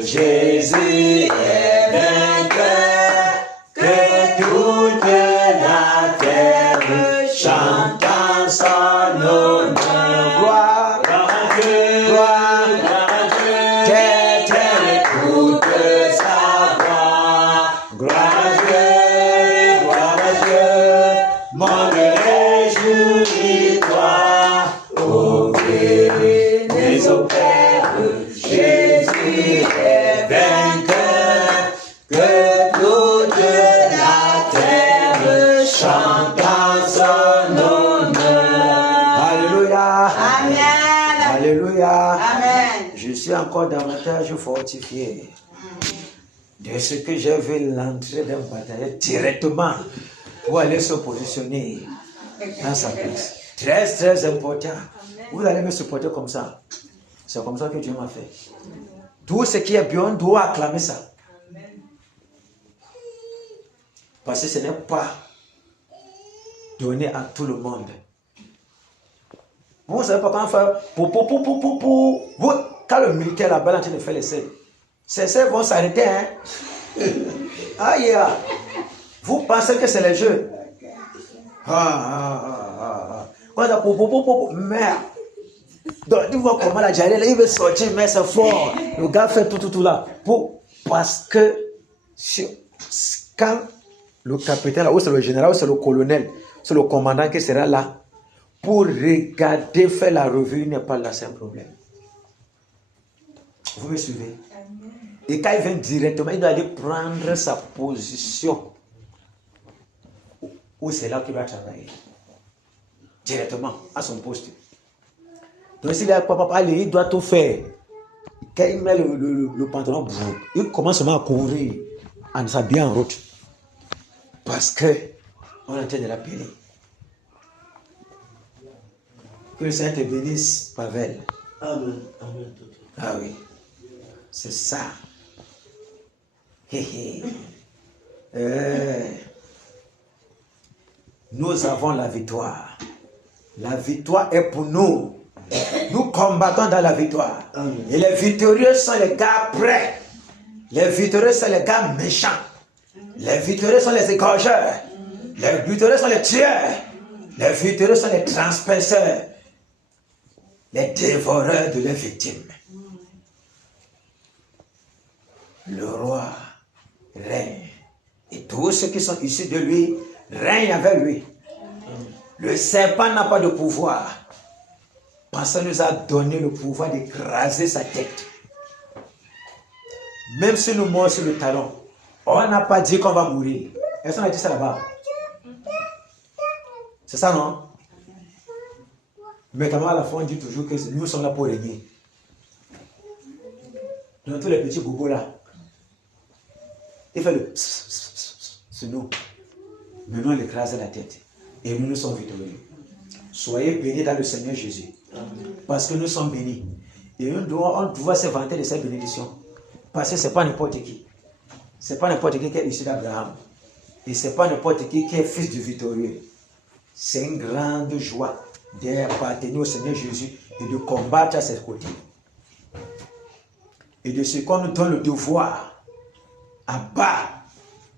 Jésus est vainqueur, que toute Que toute la terre chante en son honneur. Alléluia. Amen. Alléluia. Amen. Je suis encore davantage fortifié de ce que j'ai vu l'entrée d'un bataillon directement pour aller se positionner dans sa place. Très, très important. Vous allez me supporter comme ça. C'est comme ça que Dieu m'a fait. Tout ce qui est bien doit acclamer ça. Parce que ce n'est pas donné à tout le monde. Vous ne savez pas quand faire quand le militaire là-bas est en train de faire l'essai, ces essais vont s'arrêter. Hein? Aïe, vous pensez que c'est les jeux? Quand ça merde. Donc, dis-moi comment la jarelle, il veut sortir, mais c'est fort. Le gars fait tout là. Parce que quand le capitaine, ou c'est le général, ou c'est le colonel, c'est le commandant qui sera là, pour regarder, faire la revue, il n'est pas là, c'est un problème. Vous me suivez? Et quand il vient directement, il doit aller prendre sa position. Où c'est là qu'il va travailler. Directement, à son poste. Donc s'il a papa aller, il doit tout faire. Quand il met le pantalon, il commence seulement à courir, en s'habillant en route. Parce que on est en train de l'appeler. Que le Seigneur te bénisse, Pavel. Amen. Amen. Ah oui, c'est ça. Nous avons la victoire. La victoire est pour nous. Nous combattons dans la victoire. Amen. Et les victorieux sont les gars prêts. Les victorieux sont les gars méchants. Les victorieux sont les égorgeurs. Les victorieux sont les tueurs. Les victorieux sont les transperceurs. Les dévoreurs de leurs victimes. Le roi règne. Et tous ceux qui sont issus de lui règnent avec lui. Le serpent n'a pas de pouvoir. Parce qu'il nous a donné le pouvoir d'écraser sa tête. Même si nous mourons sur le talon, on n'a pas dit qu'on va mourir. Est-ce qu'on a dit ça là-bas? C'est ça, non? Mais quand même à la fin, on dit toujours que nous sommes là pour régner. Dans tous les petits bobos là, il fait le c'est nous. Mais nous, on écrase la tête. Et nous sommes victorieux. Soyez bénis dans le Seigneur Jésus. Parce que nous sommes bénis. Et on doit se vanter de cette bénédiction. Parce que ce n'est pas n'importe qui. Ce n'est pas n'importe qui est issu d'Abraham. Et ce n'est pas n'importe qui est fils du victorieux. C'est une grande joie d'appartenir au Seigneur Jésus et de combattre à ses côtés. Et de ce qu'on nous donne le devoir à battre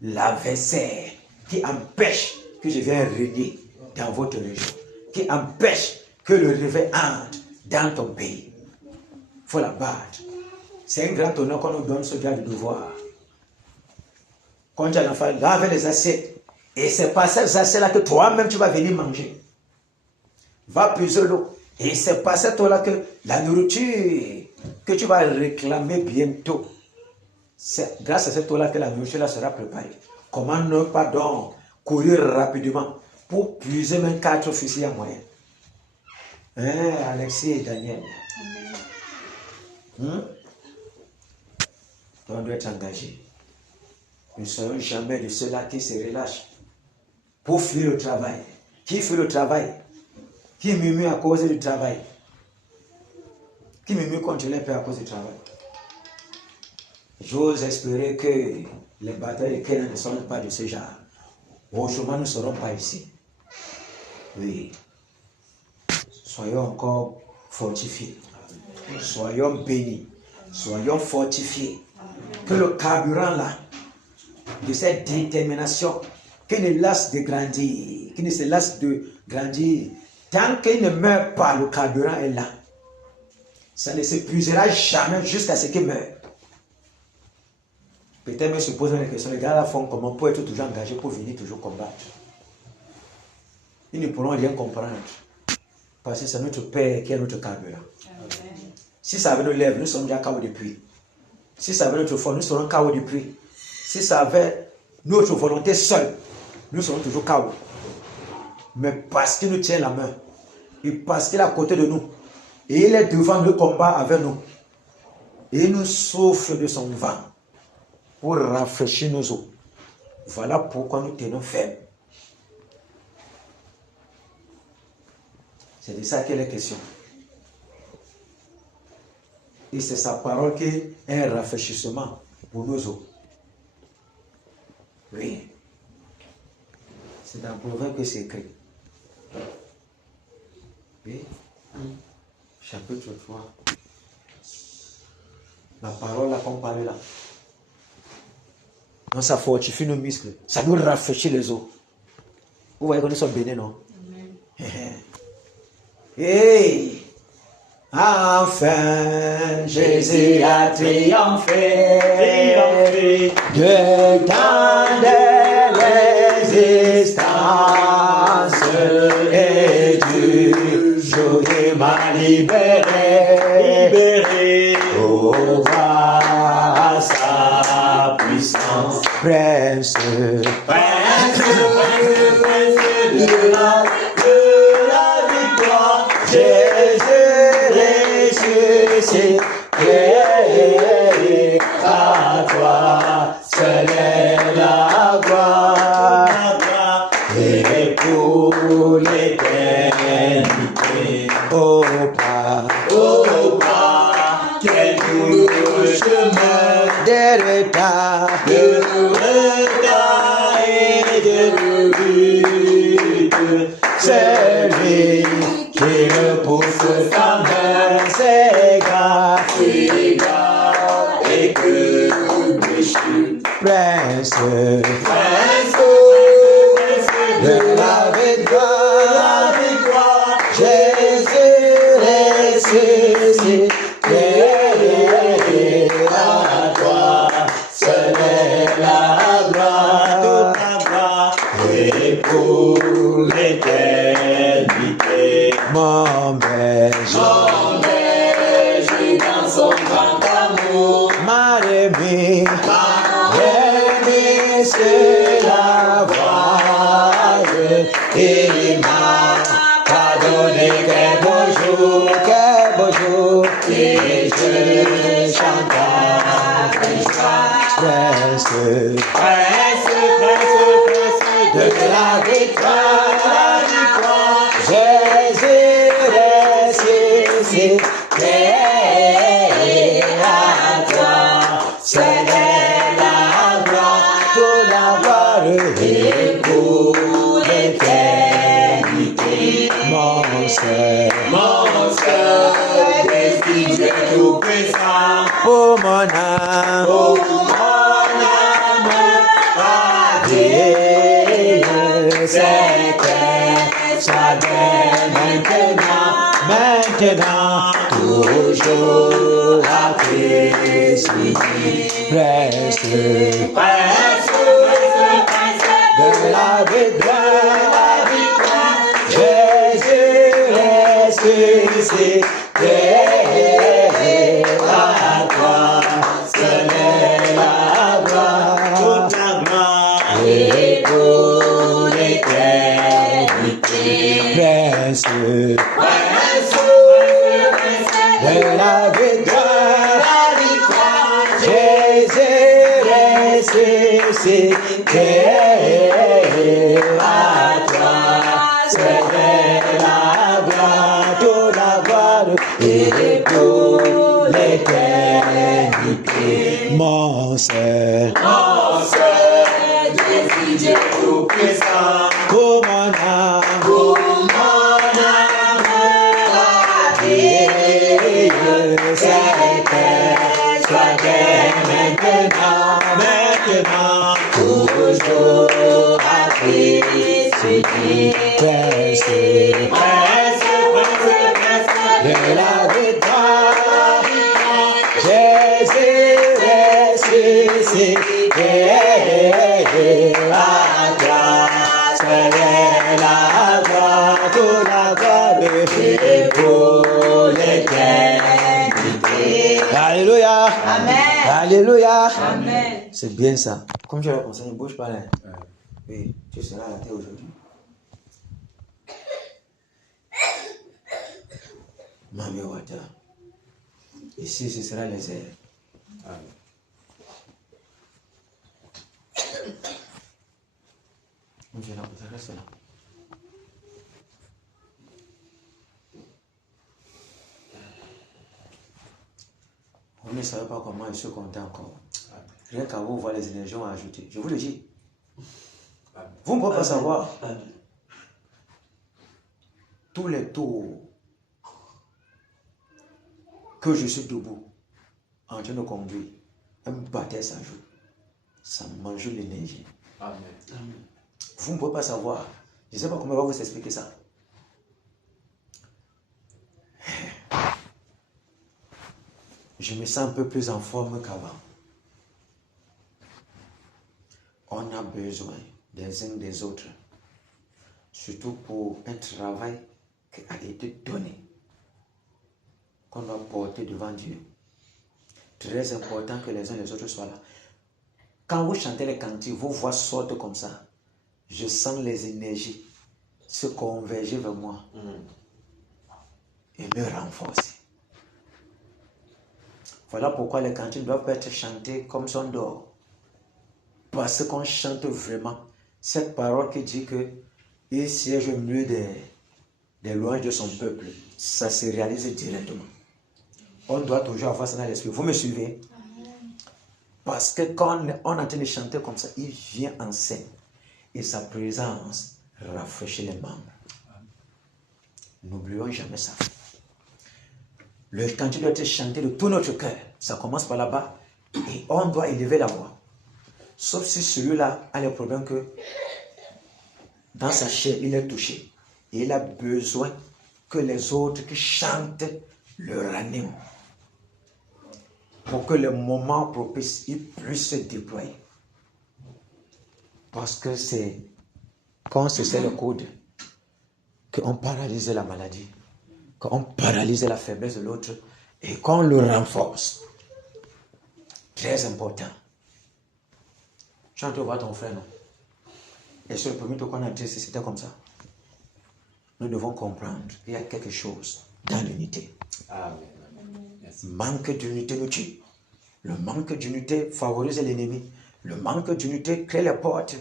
l'adversaire qui empêche que je vienne régner dans votre région, qui empêche que le réveil entre dans ton pays. Il faut la battre. C'est un grand honneur qu'on nous donne ce genre de devoir. Quand tu as l'enfant, lave les assiettes. Et c'est pas ces assiettes-là que toi-même tu vas venir manger. Va puiser l'eau. Et c'est pas cette eau-là que la nourriture que tu vas réclamer bientôt. C'est grâce à cette eau-là que la nourriture sera préparée. Comment ne pas donc courir rapidement pour puiser même 4 officiers à moyen. Hein, Alexis et Daniel. On doit être engagé. Nous ne serons jamais de ceux-là qui se relâchent pour fuir le travail. Qui fuit le travail? Qui murmure à cause du travail? Qui murmure contre les pères à cause du travail? J'ose espérer que les batailles de Canaan ne sont pas de ce genre. Autrement, nous ne serons pas ici. Oui. Soyons encore fortifiés. Soyons bénis. Soyons fortifiés. Que le carburant là, de cette détermination, qu'il ne lasse de grandir, qu'il ne se lasse de grandir, tant qu'il ne meurt pas, le carburant est là. Ça ne s'épuisera jamais jusqu'à ce qu'il meure. Peut-être même se poser la question, les gars là font comment pour être toujours engagés, pour venir toujours combattre. Ils ne pourront rien comprendre. Parce que c'est notre Père qui est notre carburant. Si ça avait nos lèvres, nous sommes déjà KO depuis. Si ça avait notre foi, nous serons KO depuis. Si ça avait notre volonté seule, nous serions toujours KO. Mais parce qu'il nous tient la main, et parce qu'il est à côté de nous, et il est devant le combat avec nous, et il nous souffle de son vent pour rafraîchir nos eaux. Voilà pourquoi nous tenons ferme. C'est de ça qu'il est question. Et c'est sa parole qui est un rafraîchissement pour nos eaux. Oui. C'est dans Proverbe que c'est écrit. Oui. Chapitre 3. La parole là qu'on parle là. Non, ça fortifie nos muscles. Ça nous rafraîchit les os. Vous voyez que nous sommes bénis, non? Amen. Hey! Enfin, Jésus a triomphé de tant de résistance et du jour il m'a libéré. Oh, voir sa puissance, prince de la victoire, Jésus ressuscité, à toi seul est la gloire, et pour l'éternité, oh Père, quel doux chemin de retard et de lutte, celui qui repousse ta main s'égare et que prince de la victoire, Jésus ressuscité, à toi seul est la gloire, et pour l'éternité. Mon berger dans son grand amour m'a remis sur la voie, il m'a pardonné, quel beau jour, et je chanterai prince de la victoire, Jésus ressuscité, à toi seul est la gloire, toute la gloire et pour l'éternité. Mon Seigneur, Dieu tout-puissant, pour mon âme, soit maintenant, toujours à Christ, prince de la victoire, Jésus ressuscité, à toi seul est la gloire, toute la gloire et pour l'éternité. Prince de la victoire, Jésus ressuscité, à toi seul est la gloire, toute la gloire et pour l'éternité. Mon Seigneur, Jésus, Dieu tout-puissant, pour mon âme, maintenant, toujours à Christ, prince de la victoire, Jésus ressuscité, à toi seul est la gloire, toute la gloire et pour l'éternité. Alléluia. Amen. Alléluia. Amen. C'est bien ça. Comme tu l'as conseillé, ne bouge pas là. Oui, tu seras à la terre aujourd'hui. Mami Wata. Ici, ce sera les airs. Je la reste là. Vous ne savez pas comment je suis content encore. Rien qu'à vous voir les énergies ont ajouté. Je vous le dis. Vous ne pouvez pas savoir. Tous les tours que je suis debout, en train de conduire, un bâtard s'ajoute. Ça mange l'énergie. Amen. Vous ne pouvez pas savoir. Je ne sais pas comment on va vous expliquer ça. Je me sens un peu plus en forme qu'avant. On a besoin des uns des autres. Surtout pour un travail qui a été donné. Qu'on doit porter devant Dieu. Très important que les uns les autres soient là. Quand vous chantez les cantiques, vos voix sortent comme ça. Je sens les énergies se converger vers moi et me renforcer. Voilà pourquoi les cantiques doivent être chantés comme son d'or. Parce qu'on chante vraiment cette parole qui dit que il siège au milieu des louanges de son peuple. Ça se réalise directement. On doit toujours avoir ça dans l'esprit. Vous me suivez? Parce que quand on est en train de chanter comme ça, il vient en scène. Et sa présence rafraîchit les membres. N'oublions jamais ça. Le cantique doit être chanté de tout notre cœur. Ça commence par là-bas. Et on doit élever la voix. Sauf si celui-là a le problème que dans sa chair, il est touché. Et il a besoin que les autres qui chantent le raniment. Pour que le moment propice, il puisse se déployer. Parce que c'est quand c'est le coude qu'on paralyse la maladie, qu'on paralyse la faiblesse de l'autre et qu'on le renforce. Très important. Chante voir ton frère, non? Et sur le premier tour qu'on a dit, c'était comme ça. Nous devons comprendre qu'il y a quelque chose dans l'unité. Amen. Manque d'unité nous tue. Le manque d'unité favorise l'ennemi. Le manque d'unité crée les portes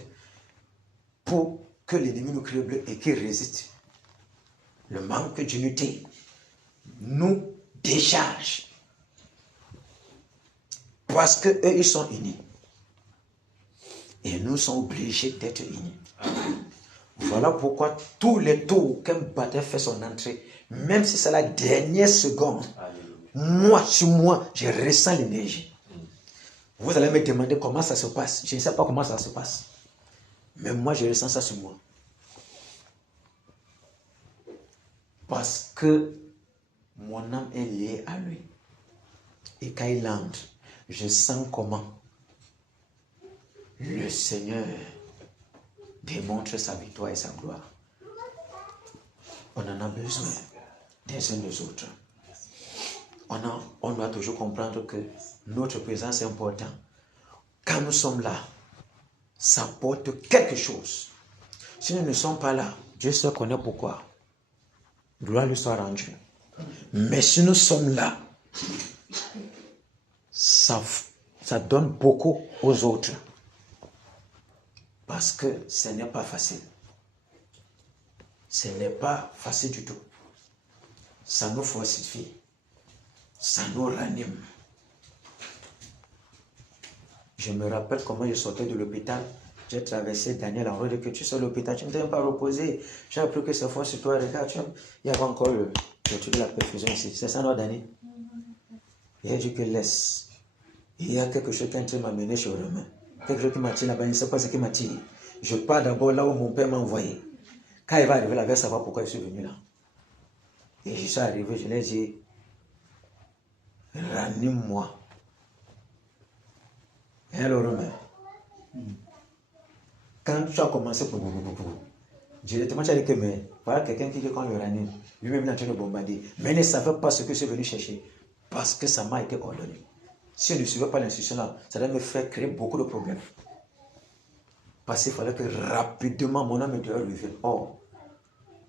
pour que l'ennemi nous crée et qu'il résiste. Le manque d'unité nous décharge. Parce qu'eux, ils sont unis. Et nous sommes obligés d'être unis. Voilà pourquoi tous les tours qu'un bâtard fait son entrée, même si c'est la dernière seconde, moi, sur moi, je ressens l'énergie. Vous allez me demander comment ça se passe. Je ne sais pas comment ça se passe. Mais moi, je ressens ça sur moi. Parce que mon âme est liée à lui. Et quand il entre, je sens comment le Seigneur démontre sa victoire et sa gloire. On en a besoin des uns des autres. On doit toujours comprendre que notre présence est importante. Quand nous sommes là, ça apporte quelque chose. Si nous ne sommes pas là, Dieu seul connaît pourquoi. Gloire lui soit rendue. Mais si nous sommes là, ça donne beaucoup aux autres. Parce que ce n'est pas facile. Ce n'est pas facile du tout. Ça nous fortifie. Ça nous ranime. Je me rappelle comment je sortais de l'hôpital. J'ai traversé Daniel en route que tu sors de l'hôpital. Tu ne t'es pas reposé. J'ai appris que c'est fort sur toi. Regarde, il y a encore le truc de la perfusion ici. C'est ça, non, Daniel? Il a dit que laisse. Il y a quelque chose qui est en train de m'amener chez Romain. Quelque chose qui m'attire là-bas. Je ne sais pas ce qui m'attire. Je pars d'abord là où mon père m'a envoyé. Quand il va arriver là, il va savoir pourquoi je suis venu là. Et je suis arrivé, je lui ai dit, ranime-moi. Et alors, Romain, quand tu as commencé, directement, tu as dit que, mais voilà quelqu'un qui dit qu'on le ranime. Lui-même, il est en train de bombarder. Mais il ne savait pas ce que je suis venu chercher. Parce que ça m'a été ordonné. Si je ne suivais pas l'instruction là, ça allait me faire créer beaucoup de problèmes. Parce qu'il fallait que rapidement mon âme intérieure revienne. Or,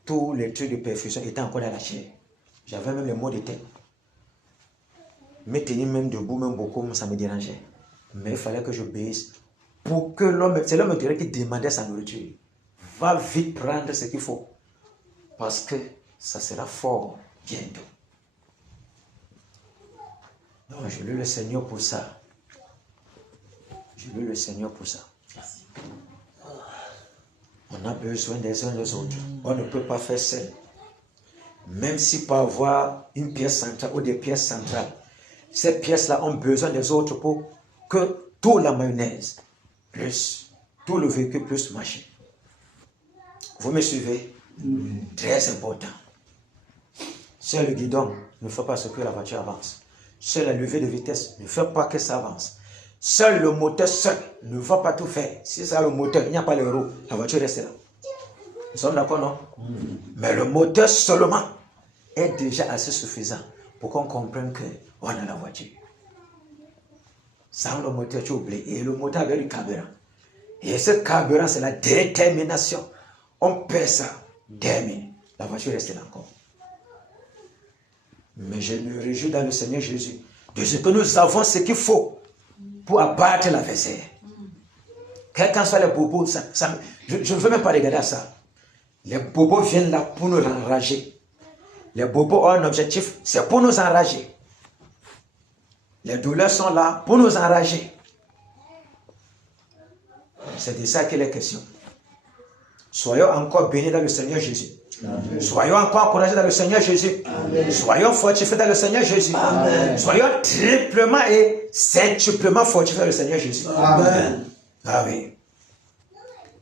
tous les trucs de perfection étaient encore dans la chair. J'avais même les mots de tête. Me tenir même debout, même beaucoup, ça me dérangeait. Mais il fallait que j'obéisse pour que l'homme, c'est l'homme intérieur qui demandait sa nourriture. Va vite prendre ce qu'il faut. Parce que ça sera fort bientôt. Donc, je loue le Seigneur pour ça. Je loue le Seigneur pour ça. On a besoin des uns des autres. On ne peut pas faire seul. Même si pour avoir une pièce centrale ou des pièces centrales, ces pièces-là ont besoin des autres pour que toute la mayonnaise, plus tout le véhicule puisse marcher. Vous me suivez? Très important. Seul le guidon ne fait pas ce que la voiture avance. Seul la levée de vitesse ne fait pas que ça avance. Seul le moteur seul ne va pas tout faire. Si c'est le moteur, il n'y a pas le roues, la voiture reste là. Nous sommes d'accord, non? Mais le moteur seulement est déjà assez suffisant pour qu'on comprenne qu'on a la voiture. Sans le moteur, tu oublies. Et le moteur avait du carburant. Et ce carburant, c'est la détermination. On perd ça, termine. La voiture reste là encore. Mais je me réjouis dans le Seigneur Jésus de ce que nous avons ce qu'il faut pour abattre l'adversaire. Quel qu'en soit les bobos, je ne veux même pas regarder à ça. Les bobos viennent là pour nous enrager. Les bobos ont un objectif, c'est pour nous enrager. Les douleurs sont là pour nous enrager. C'est de ça qu'il est question. Soyons encore bénis dans le Seigneur Jésus. Amen. Soyons encore encouragés dans le Seigneur Jésus. Amen. Soyons fortifiés dans le Seigneur Jésus. Amen. Soyons triplement et septuplement fortifiés dans le Seigneur Jésus. Amen. Ah oui.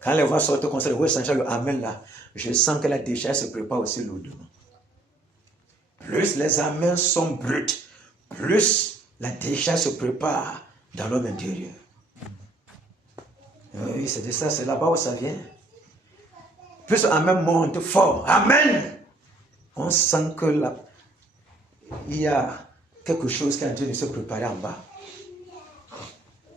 Quand les voix sortent comme ça, vous sentez le Amen là, je sens que la décharge se prépare aussi lourdement. Plus les Amens sont brutes, plus la décharge se prépare dans l'homme intérieur. Oui, c'est de ça, c'est là-bas où ça vient. Plus Amen monte fort, Amen. On sent que là, il y a quelque chose qui est en train de se préparer en bas.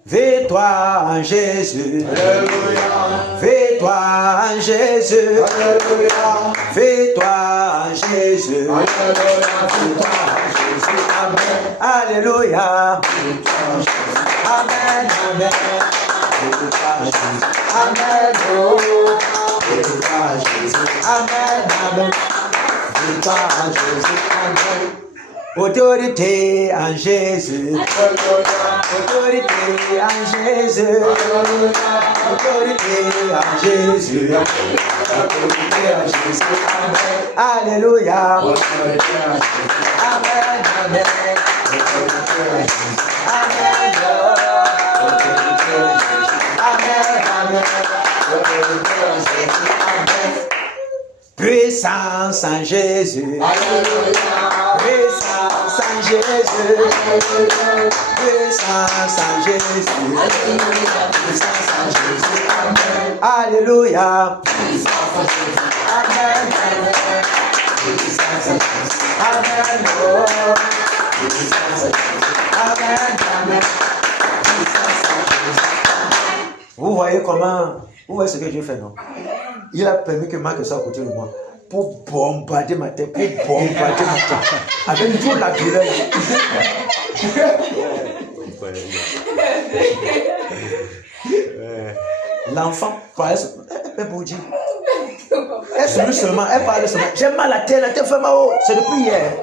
Vais-toi en Jésus. Alléluia. Vais-toi en Jésus. Alléluia. Vais-toi en Jésus. Alléluia. Alléluia. Amen. Amen. Amen. Amen. Amen. Amen. Autorité en Jésus. Autorité en Jésus. Autorité en Jésus. Autorité en Jésus. Alléluia. Amen. Amen. Amen. Amen. Amen. Puissance en Jésus. Alléluia. Puissance en Jésus. Puissance en Jésus. Puissance en Jésus. Amen. Alléluia. Amen. Amen. Amen. Vous voyez comment, vous voyez ce que Dieu fait, non? Il a permis que Marc soit à côté de moi pour bombarder ma tête, avec toute la douleur. L'enfant parlait, elle vous dit, elle sourit seulement, elle parle seulement. J'ai mal à la tête fait mal, c'est depuis hier.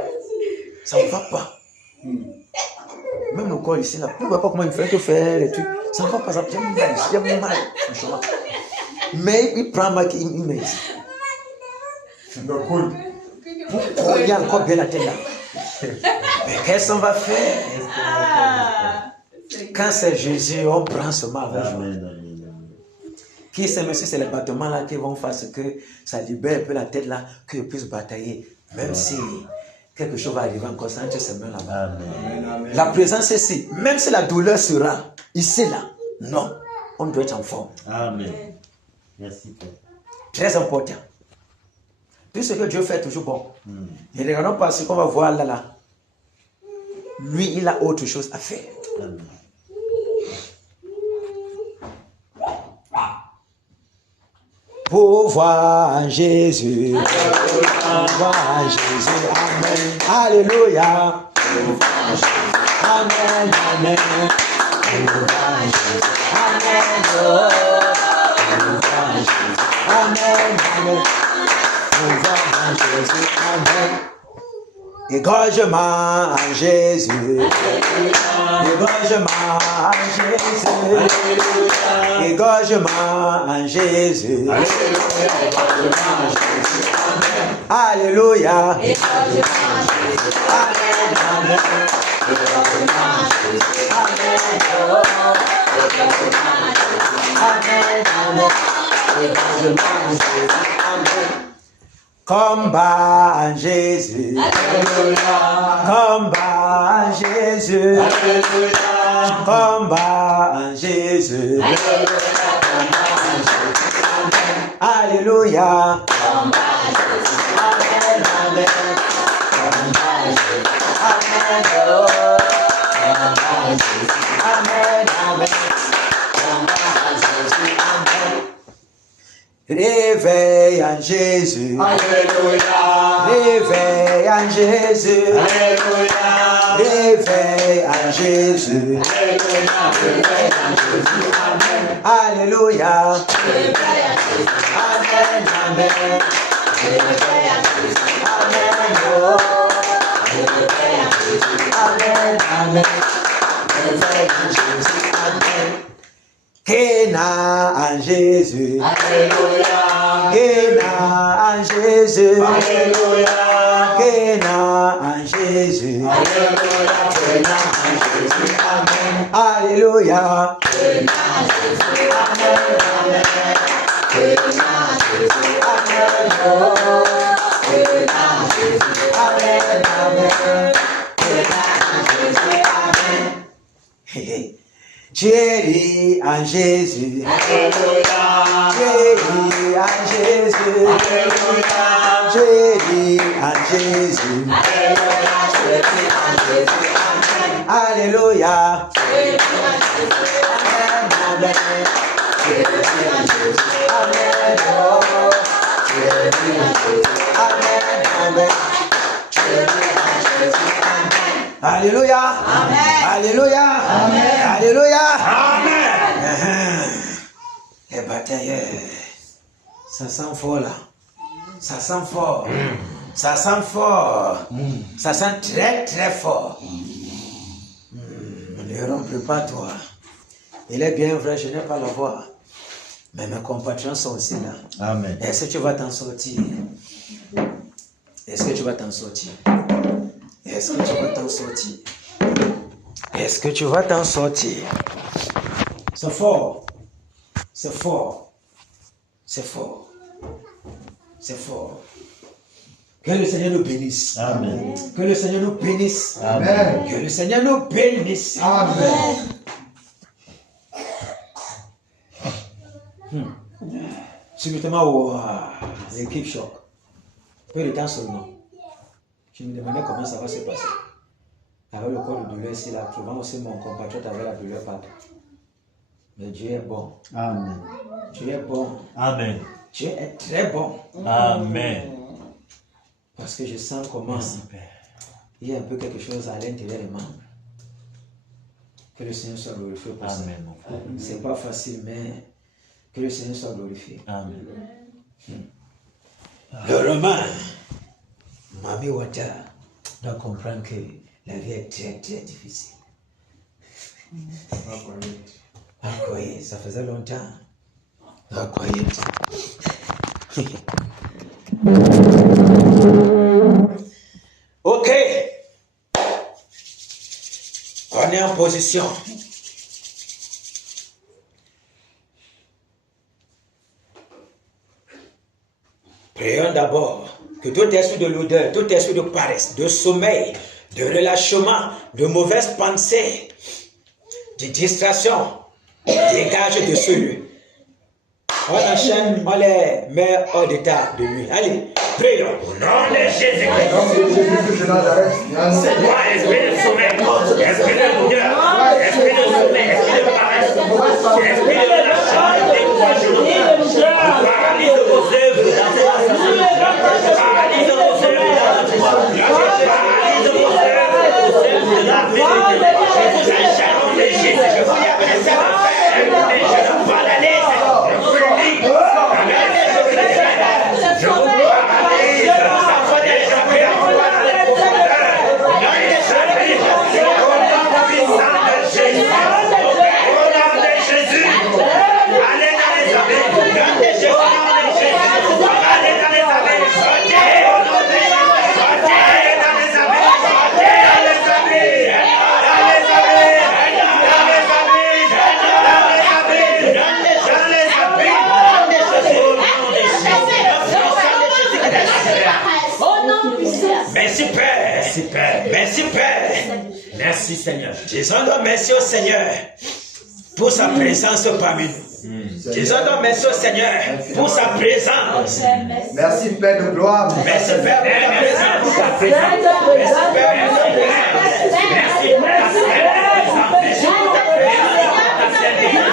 Ça ne va pas. Même le corps ici, là, vous ne voyez pas comment il fait que faire les trucs. Ça ne va pas, ça j'ai mal, franchement. Mais il prend ma il met ici. Pourquoi il y a encore bien la tête là? Mais qu'est-ce qu'on va faire? Quand c'est Jésus, on prend ce mal avec joie. Qui sait, même si c'est les battements là qui vont faire ce que ça libère un peu la tête là, qu'ils puissent batailler. Même si quelque chose va arriver encore, ça entre ses mains là-bas. La présence ici, même si la douleur sera ici là, non, on doit être en forme. Amen. Merci. Très important. Tout ce que Dieu fait est toujours bon. Ne regardons pas ce qu'on va voir là. Lui, il a autre chose à faire. Pouvoir en Jésus. Pouvoir en Jésus. Amen. Alléluia. Amen. Amen. Amen. Amen. Amen. Pouvoir en Jésus. Amen. Égorgement en Jésus. Égorgement en Jésus. Égorgement en Jésus. Alléluia. Combat en Jésus. Combat en Jésus. Combat en Jésus. Alléluia. Amen. Amen. Amen. Amen. Réveille en Jésus. Alléluia. Réveille en Jésus. Alléluia. Réveille en Jésus. Alléluia. Amen. Amen. Amen. Amen. Kéna en Jésus. Alléluia. Kéna en Jésus. Alléluia. Kéna en Jésus. Alléluia. Kéna en Jésus. Amen. Alléluia. Amen. Amen. Chérie en Jésus. Alléluia. Chérie en Jésus. Alléluia. Chérie en Jésus. Alléluia. Amen. Amen. Amen. Amen. Alléluia. Alléluia. Alléluia. Les batailleurs, ça sent fort là. Ça sent fort. Ça sent fort. Ça sent très très fort. Ne rompre pas toi. Il est bien vrai, je n'ai pas la voix. Mais mes compatriotes sont aussi là. Amen. Est-ce que tu vas t'en sortir? Est-ce que tu vas t'en sortir? Est-ce que tu vas t'en sortir? Est-ce que tu vas t'en sortir? C'est fort. C'est fort. C'est fort. C'est fort. Que le Seigneur nous bénisse. Amen. Que le Seigneur nous bénisse. Amen. Que le Seigneur nous bénisse. Amen. Subitement, wow, l'équipe choc. Peu de temps seulement. Je me demandais comment ça va se passer. Avec le corps de douleur ici, là, souvent aussi mon compatriote avait la douleur partout. Mais Dieu est bon. Amen. Dieu est bon. Amen. Dieu est très bon. Amen. Parce que je sens comment il y a un peu quelque chose à l'intérieur des membres. Que le Seigneur soit glorifié pour ça. Amen, mon frère. C'est pas facile, mais que le Seigneur soit glorifié. Amen. Le Romain, Mami Wata, doit comprendre que la vie est très très difficile. Accoyer, ça faisait longtemps. Accoyer. Ok. On est en position. Prions d'abord que tout esprit de l'odeur, tout esprit de paresse, de sommeil, de relâchement, de mauvaises pensées, de distraction, dégage de ce lieu. On enchaîne, on les met hors d'état de nuit. Allez, prions. Au nom de Jésus-Christ. C'est toi, esprit de sommeil, esprit de douleur, esprit de paresse, esprit de relâchement, de découragement, paralyse vos œuvres dans cette assemblée, paralyse vos œuvres dans cette assemblée, paralyse vos œuvres au sein de la vérité. J'enchaîne les Jésus, je vous appelle ça, je ne peux pas l'aller, je vous le dis, je vous paralyse, ça fait déjà bien, on va aller au profondeur, au nom puissant de Jésus, au nom de Jésus, allez dans les abeilles, regardez Jésus, au nom de Jésus, allez dans les abeilles, sortez au nom de Jésus, sortez dans les abeilles, sortez dans les abeilles, dans les abeilles, dans les abeilles, dans les abeilles, dans les abeilles, merci Père, merci Père, merci Père, merci Seigneur. Disons donc merci au Seigneur pour sa présence parmi nous. Disons donc merci au Seigneur pour sa présence. Merci Père de gloire. Merci Père pour ta présence. Merci Père pour ta présence. Merci pour ta présence. Merci pour ta présence. Merci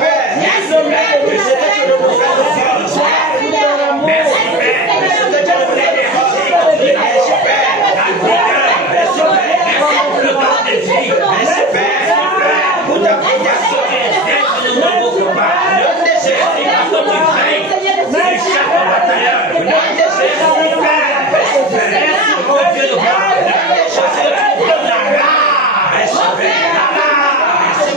Père. Merci Père. Je sais que tu nous fais confiance. Merci Père. Je sais que tu nous fais confiance. Merci Père. Merci Père. Merci pour le don de vie. Merci Père. Pour ta confiance.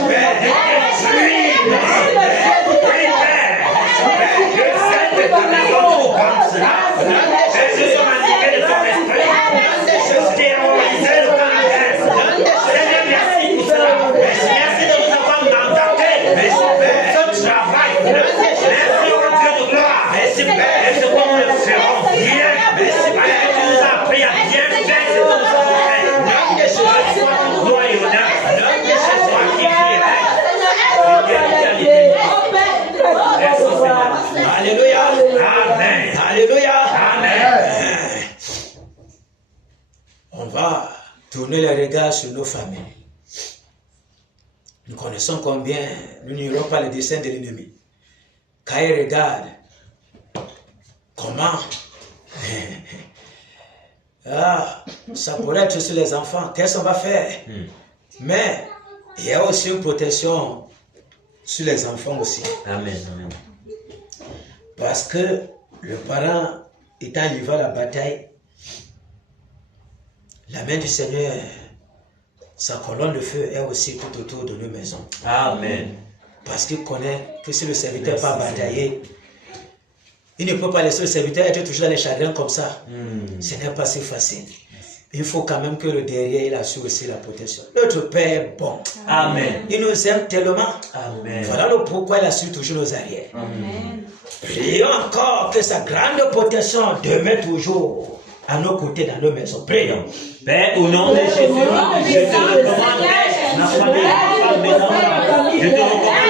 Merci pour Alléluia. Amen. Alléluia. Amen. On va tourner les regards sur nos familles. Nous connaissons combien nous n'ignorons pas le dessein de l'ennemi. Quand il regarde comment ça pourrait être sur les enfants, qu'est-ce qu'on va faire? Mais il y a aussi une protection sur les enfants aussi. Amen. Amen. Parce que le parent étant livré à la bataille, la main du Seigneur, sa colonne de feu est aussi tout autour de nos maisons. Amen. Parce qu'il connaît que si le serviteur n'a pas bataillé, il ne peut pas laisser le serviteur être toujours dans les chagrins comme ça. Ce n'est pas si facile. Il faut quand même que le derrière, il assure aussi la protection. Notre Père est bon. Amen. Il nous aime tellement. Amen. Voilà le pourquoi il assure toujours nos arrières. Amen. Prions encore que sa grande protection demeure toujours à nos côtés dans nos maisons. Prions. Père, au nom de Jésus, je te recommande ma famille, ma femme, mes enfants. Je te recommande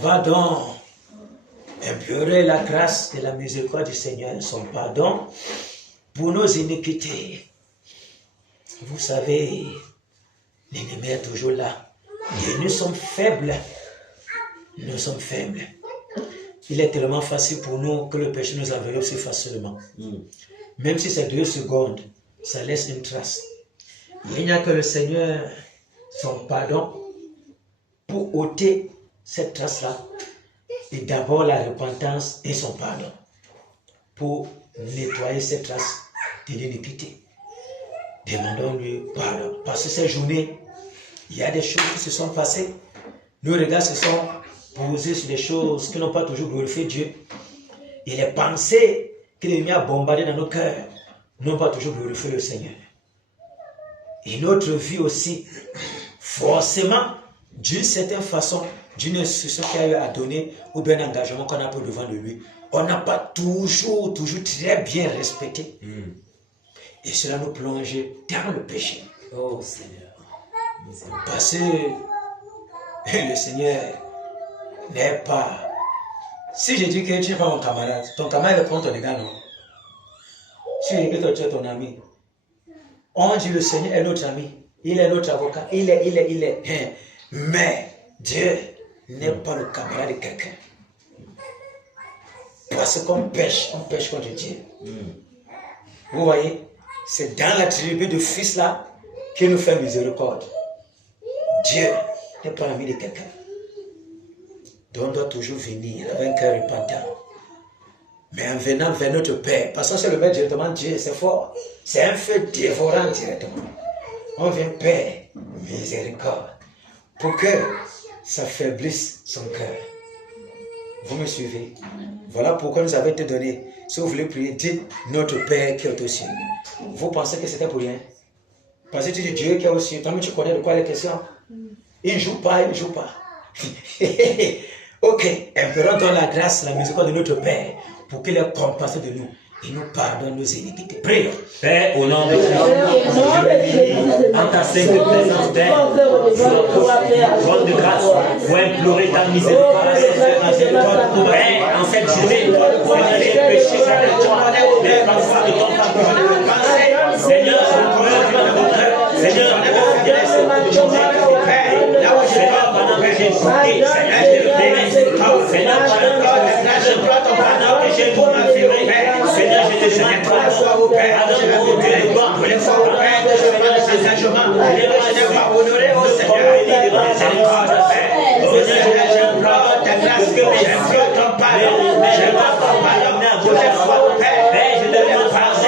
va donc implorer la grâce et la miséricorde du Seigneur, son pardon pour nos iniquités. Vous savez, l'ennemi est toujours là. Et nous sommes faibles. Nous sommes faibles. Il est tellement facile pour nous que le péché nous enveloppe si facilement. Même si c'est 2 secondes, ça laisse une trace. Il n'y a que le Seigneur, son pardon, pour ôter cette trace-là. Et d'abord la repentance et son pardon. Pour nettoyer cette trace de l'iniquité. Demandons-lui pardon. Parce que cette journée, il y a des choses qui se sont passées. Nos regards se sont posés sur des choses qui n'ont pas toujours glorifié Dieu. Et les pensées que l'ennemi a bombardées dans nos cœurs n'ont pas toujours glorifié le Seigneur. Et notre vie aussi, forcément, d'une certaine façon, d'une instruction qu'il a eu à donner ou bien un engagement qu'on a pris devant de lui, on n'a pas toujours très bien respecté. Et cela nous plonge dans le péché. Oh Seigneur. Parce que le Seigneur n'est pas... Si je dis que tu n'es pas mon camarade, ton camarade est contre ton égard, non? Si je dis que toi tu es ton ami, on dit le Seigneur est notre ami, il est notre avocat, il est. Mais Dieu n'est pas le camarade de quelqu'un. Parce qu'on pêche contre Dieu. Vous voyez, c'est dans l'attribut de fils là qu'il nous fait miséricorde. Dieu n'est pas l'ami de quelqu'un. Donc on doit toujours venir avec un cœur repentant. Mais en venant vers notre Père, parce qu'on se le met directement Dieu, c'est fort. C'est un feu dévorant directement. On vient Père, miséricorde, pour que ça faiblisse son cœur. Vous me suivez? Voilà pourquoi nous avons été donnés. Si vous voulez prier, dites notre Père qui est aux cieux. Vous pensez que c'était pour rien? Parce que tu dis Dieu qui est aux cieux. Toi-même tu connais de quoi les questions. Il ne joue pas. Ok, implorons donc la grâce, la miséricorde de notre Père pour qu'il ait compassion de nous et nous pardonne nos iniquités. Prions. Père, au nom de Jésus, en ta sainte présence, Père, trône de grâce, pour implorer ta miséricorde. Père, en cette journée, Seigneur, j'ai péché contre toi, mais parfois de ton pardon. Seigneur, je pleure dans mon cœur. Seigneur, Seigneur, pendant que j'ai écouté, Seigneur, je le bénis. Seigneur, pendant que j'ai pour ma vie, Seigneur, je te demande pardon. Pardon, Dieu de gloire. Pendant que je fais des engagements, je n'ai pas honoré au Seigneur. Seigneur, j'implore ta grâce, j'implore ton pardon, j'implore ton pardon. Pour les fois, Père, je te demande pardon.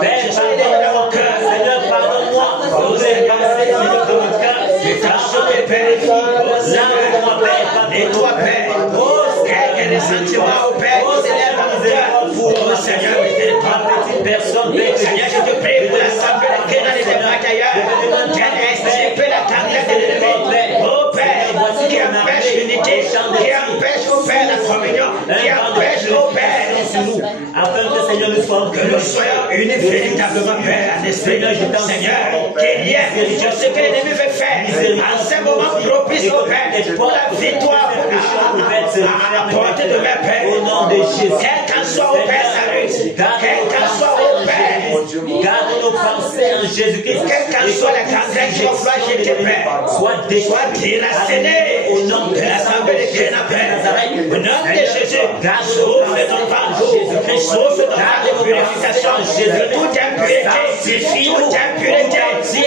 Père, pardonne mon cœur. Seigneur, pardonne-moi. Pour les pensées de mon cœur. Les tâches de Père, lave-moi, Père, et toi, Père. Oh, quel est le sentiment au Père qui s'élève dans mon cœur. Oh, Seigneur, petite personne, Seigneur, je te prie pour l'assemblée de Kénan et des batailleurs. Qui a estimé la carrière de l'ennemi. Oh, Père, qui empêche l'unité, qui empêche au Père la communion, qui empêche au Père. Afin que Seigneur nous soyons unis véritablement, Père, en esprit. Seigneur, qu'il y ait ce que l'ennemi veut faire en ce moment propice au Père pour la victoire, à portée de mes Pères. Au nom de Jésus, quel qu'en soit au Père sa lutte, quel qu'en soit au Père, garde nos pensées en Jésus-Christ. Quel qu'en soit la cangrène qui va jeter, Père, soit déraciné au nom de l'assemblée de Kénan, Père. Au nom de Jésus, sauve ton pardon, sauve ton pardon de purification, toute impureté,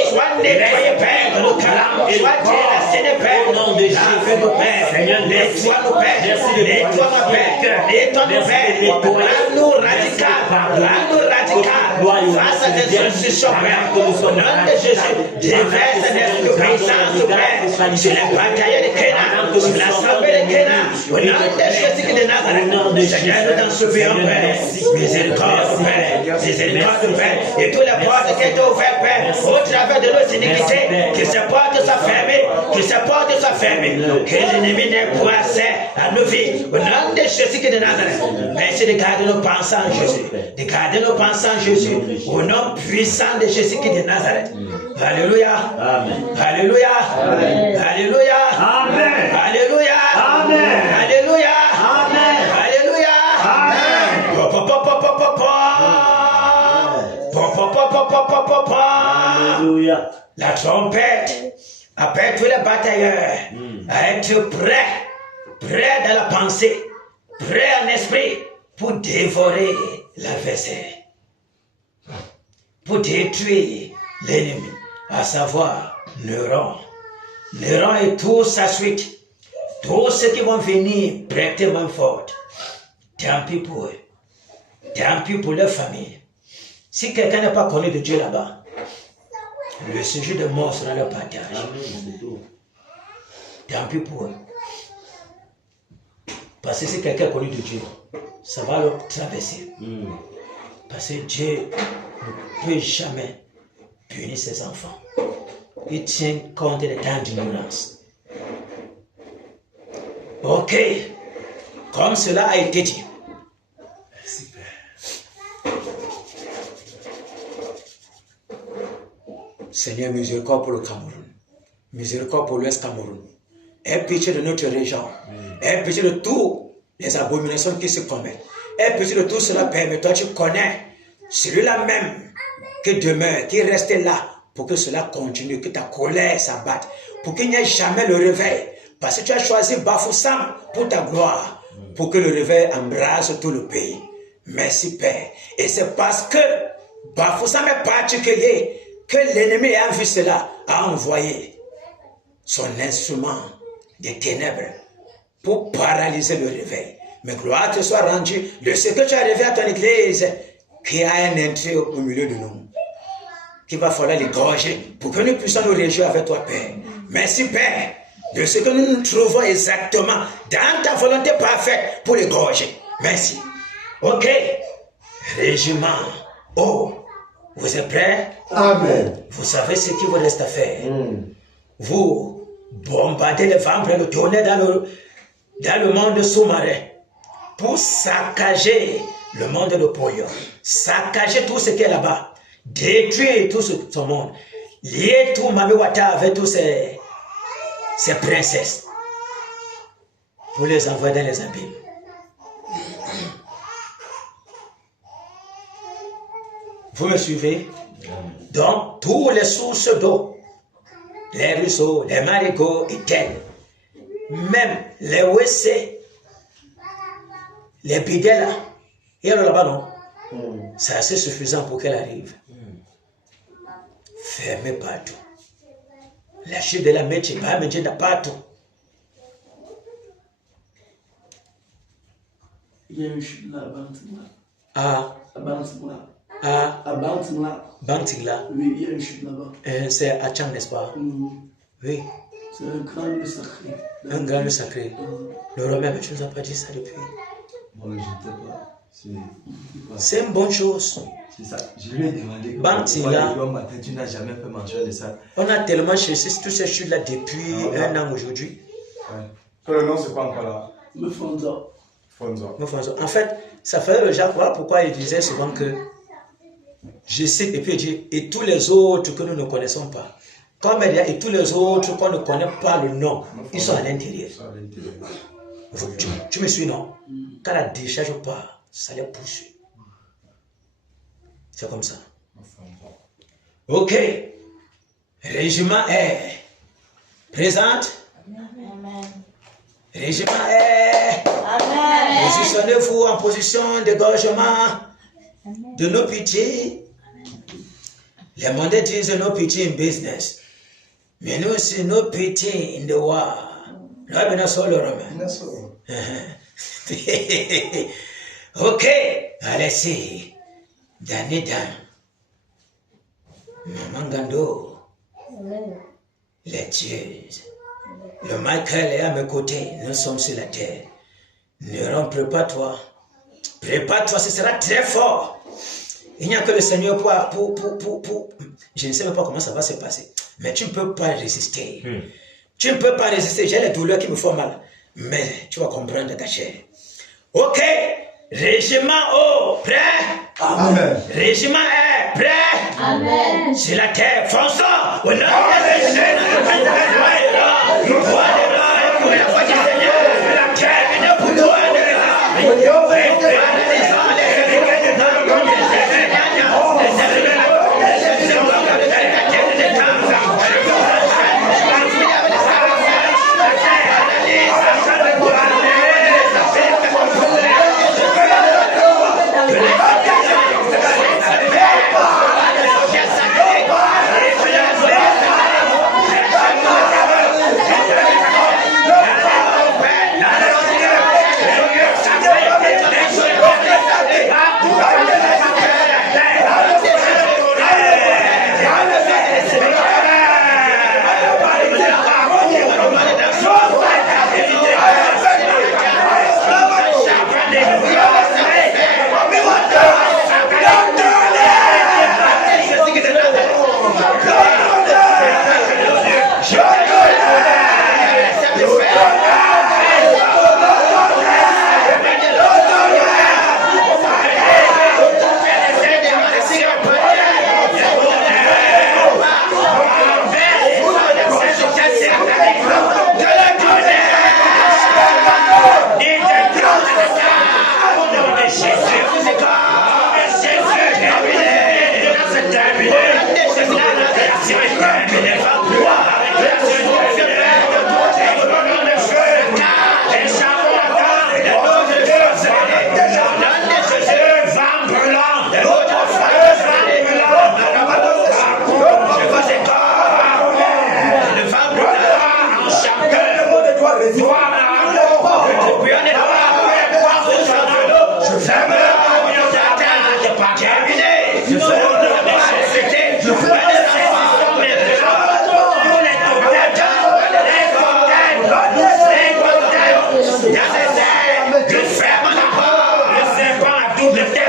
soit nettoyé, Père, nos cœurs, soit déraciné, Père, au nom de Jésus, Père. Seigneur, nettoie nos Pères, nettoie nos Pères, nettoie nos Pères, rends-nous radical, face à tes instructions, Père, au nom de Jésus, déverse notre présence, Père, sur les batailles de Kénan, sur l'assemblée de Kénan, au nom de Jésus de Nazareth, Seigneur, nous t'en supplions, Père, miséricorde, Père, miséricorde, Père, et toutes les portes qui étaient ouvertes, Père, au travers de nos iniquités, que ces portes soient fermées, que l'ennemi n'ait point accès à nos vies, au nom de Jésus de Nazareth. Merci de garder nos pensées en Jésus, de garder nos pensées en Jésus, au nom puissant de Jésus de Nazareth. Alléluia. Amen. Alléluia. Amen. Alléluia. Amen. Alléluia. Amen. Alléluia. La trompette appelle tous les batailleurs à être prêts dans la pensée, prêts en esprit pour dévorer l'adversaire, pour détruire l'ennemi, à savoir Néron. Néron et toute sa suite, tous ceux qui vont venir prêter main forte. Tant pis pour eux, tant pis pour leur famille. Si quelqu'un n'a pas connu de Dieu là-bas, le sujet de mort sera leur partage. Tant pis pour eux. Parce que si quelqu'un a connu de Dieu, ça va le traverser. Parce que Dieu ne peut jamais punir ses enfants. Il tient compte des temps d'ignorance. Ok. Comme cela a été dit. Seigneur, miséricorde pour le Cameroun. Miséricorde pour l'Ouest Cameroun. Aie pitié de notre région. Aie pitié de toutes les abominations qui se commettent. Aie pitié de tout cela, Père. Mais toi, tu connais celui-là même qui demeure, qui reste là pour que cela continue, que ta colère s'abatte, pour qu'il n'y ait jamais le réveil. Parce que tu as choisi Bafoussam pour ta gloire, pour que le réveil embrase tout le pays. Merci, Père. Et c'est parce que Bafoussam est particulier que l'ennemi a vu cela, a envoyé son instrument des ténèbres pour paralyser le réveil. Mais gloire te soit rendue de ce que tu as révélé à ton église, qui a un intérêt au milieu de nous, qu'il va falloir l'égorger pour que nous puissions nous réjouir avec toi, Père. Merci, Père, de ce que nous nous trouvons exactement dans ta volonté parfaite pour l'égorger. Merci. Ok. Régiment. Oh. Vous êtes prêts? Amen. Vous savez ce qu'il vous reste à faire. Vous bombardez les vents et le tournez dans le monde sous-marin pour saccager le monde de pognon. Saccager tout ce qui est là-bas. Détruire tout ce monde. Lier tout Mamiwata avec tous ces princesses. Pour les envoyer dans les abîmes. Vous me suivez? Donc, tous les sources d'eau, les ruisseaux, les marigots éteignent. Même les WC, les bidets là, et alors là-bas non, c'est assez suffisant pour qu'elle arrive. Fermez partout. La chute de la métier, pas métier de partout. Il y a une chute là, Bantingla. Ah. À Bantingla. Ah. À Bantingla. Bantingla. Oui, il y a une chute là-bas. C'est à Tchang, n'est-ce pas? Oui. C'est un grand lieu sacré. Un grand lieu sacré. Le Romain, mais tu ne nous as pas dit ça depuis. Moi, je ne sais pas. C'est une bonne chose. C'est ça. Je lui ai demandé Bantingla. Tu n'as jamais fait mention de ça. On a tellement cherché toutes ces chutes-là depuis un an aujourd'hui. Ouais. Que le nom, c'est pas encore là. Le Fonzo. En fait, ça fait le Jacques, voilà pourquoi il disait souvent que je sais, et puis il dit, et tous les autres que nous ne connaissons pas. Comme il y a, et tous les autres qu'on ne connaît pas le nom, ils sont à l'intérieur. Tu me suis, non? Quand la décharge part, ça les poursuit. C'est comme ça. Ok. Régiment est présente. Régiment est. Positionnez-vous en position d'égorgement de nos pitiés. Les mandats disent no pity in business. Mais nous aussi, no pity in the war. Nous avons un seul Romain. Ok. Allez-y. Danidan. Maman Gando. Les dieux. Le Michael est à mes côtés. Nous sommes sur la terre. Néron, prépare-toi. Prépare-toi, ce sera très fort. Il n'y a que le Seigneur pour. Je ne sais même pas comment ça va se passer. Mais tu ne peux pas résister. Tu ne peux pas résister. J'ai les douleurs qui me font mal. Mais tu vas comprendre ta chair. Ok. Régiment O, prêt? Amen. Régiment est prêt? Amen. Sur la terre, fonçons. Au nom de Jésus. Pour la foi du Seigneur. La terre est pour toi. Je ferme la porte. Le serpent à double tête.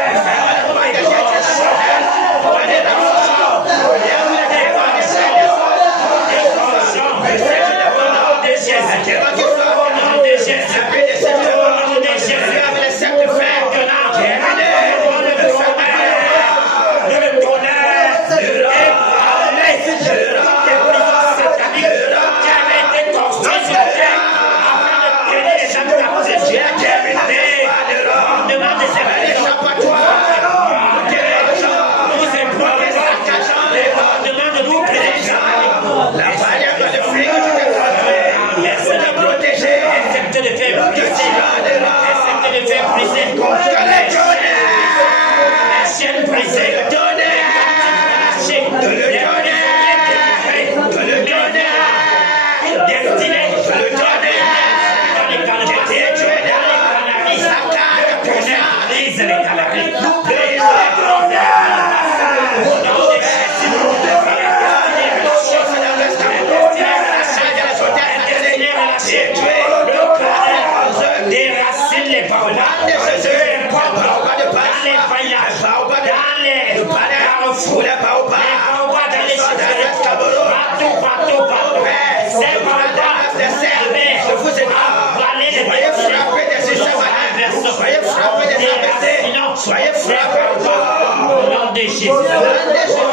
Soyez frappés au nom de Jésus. Au nom de Jésus.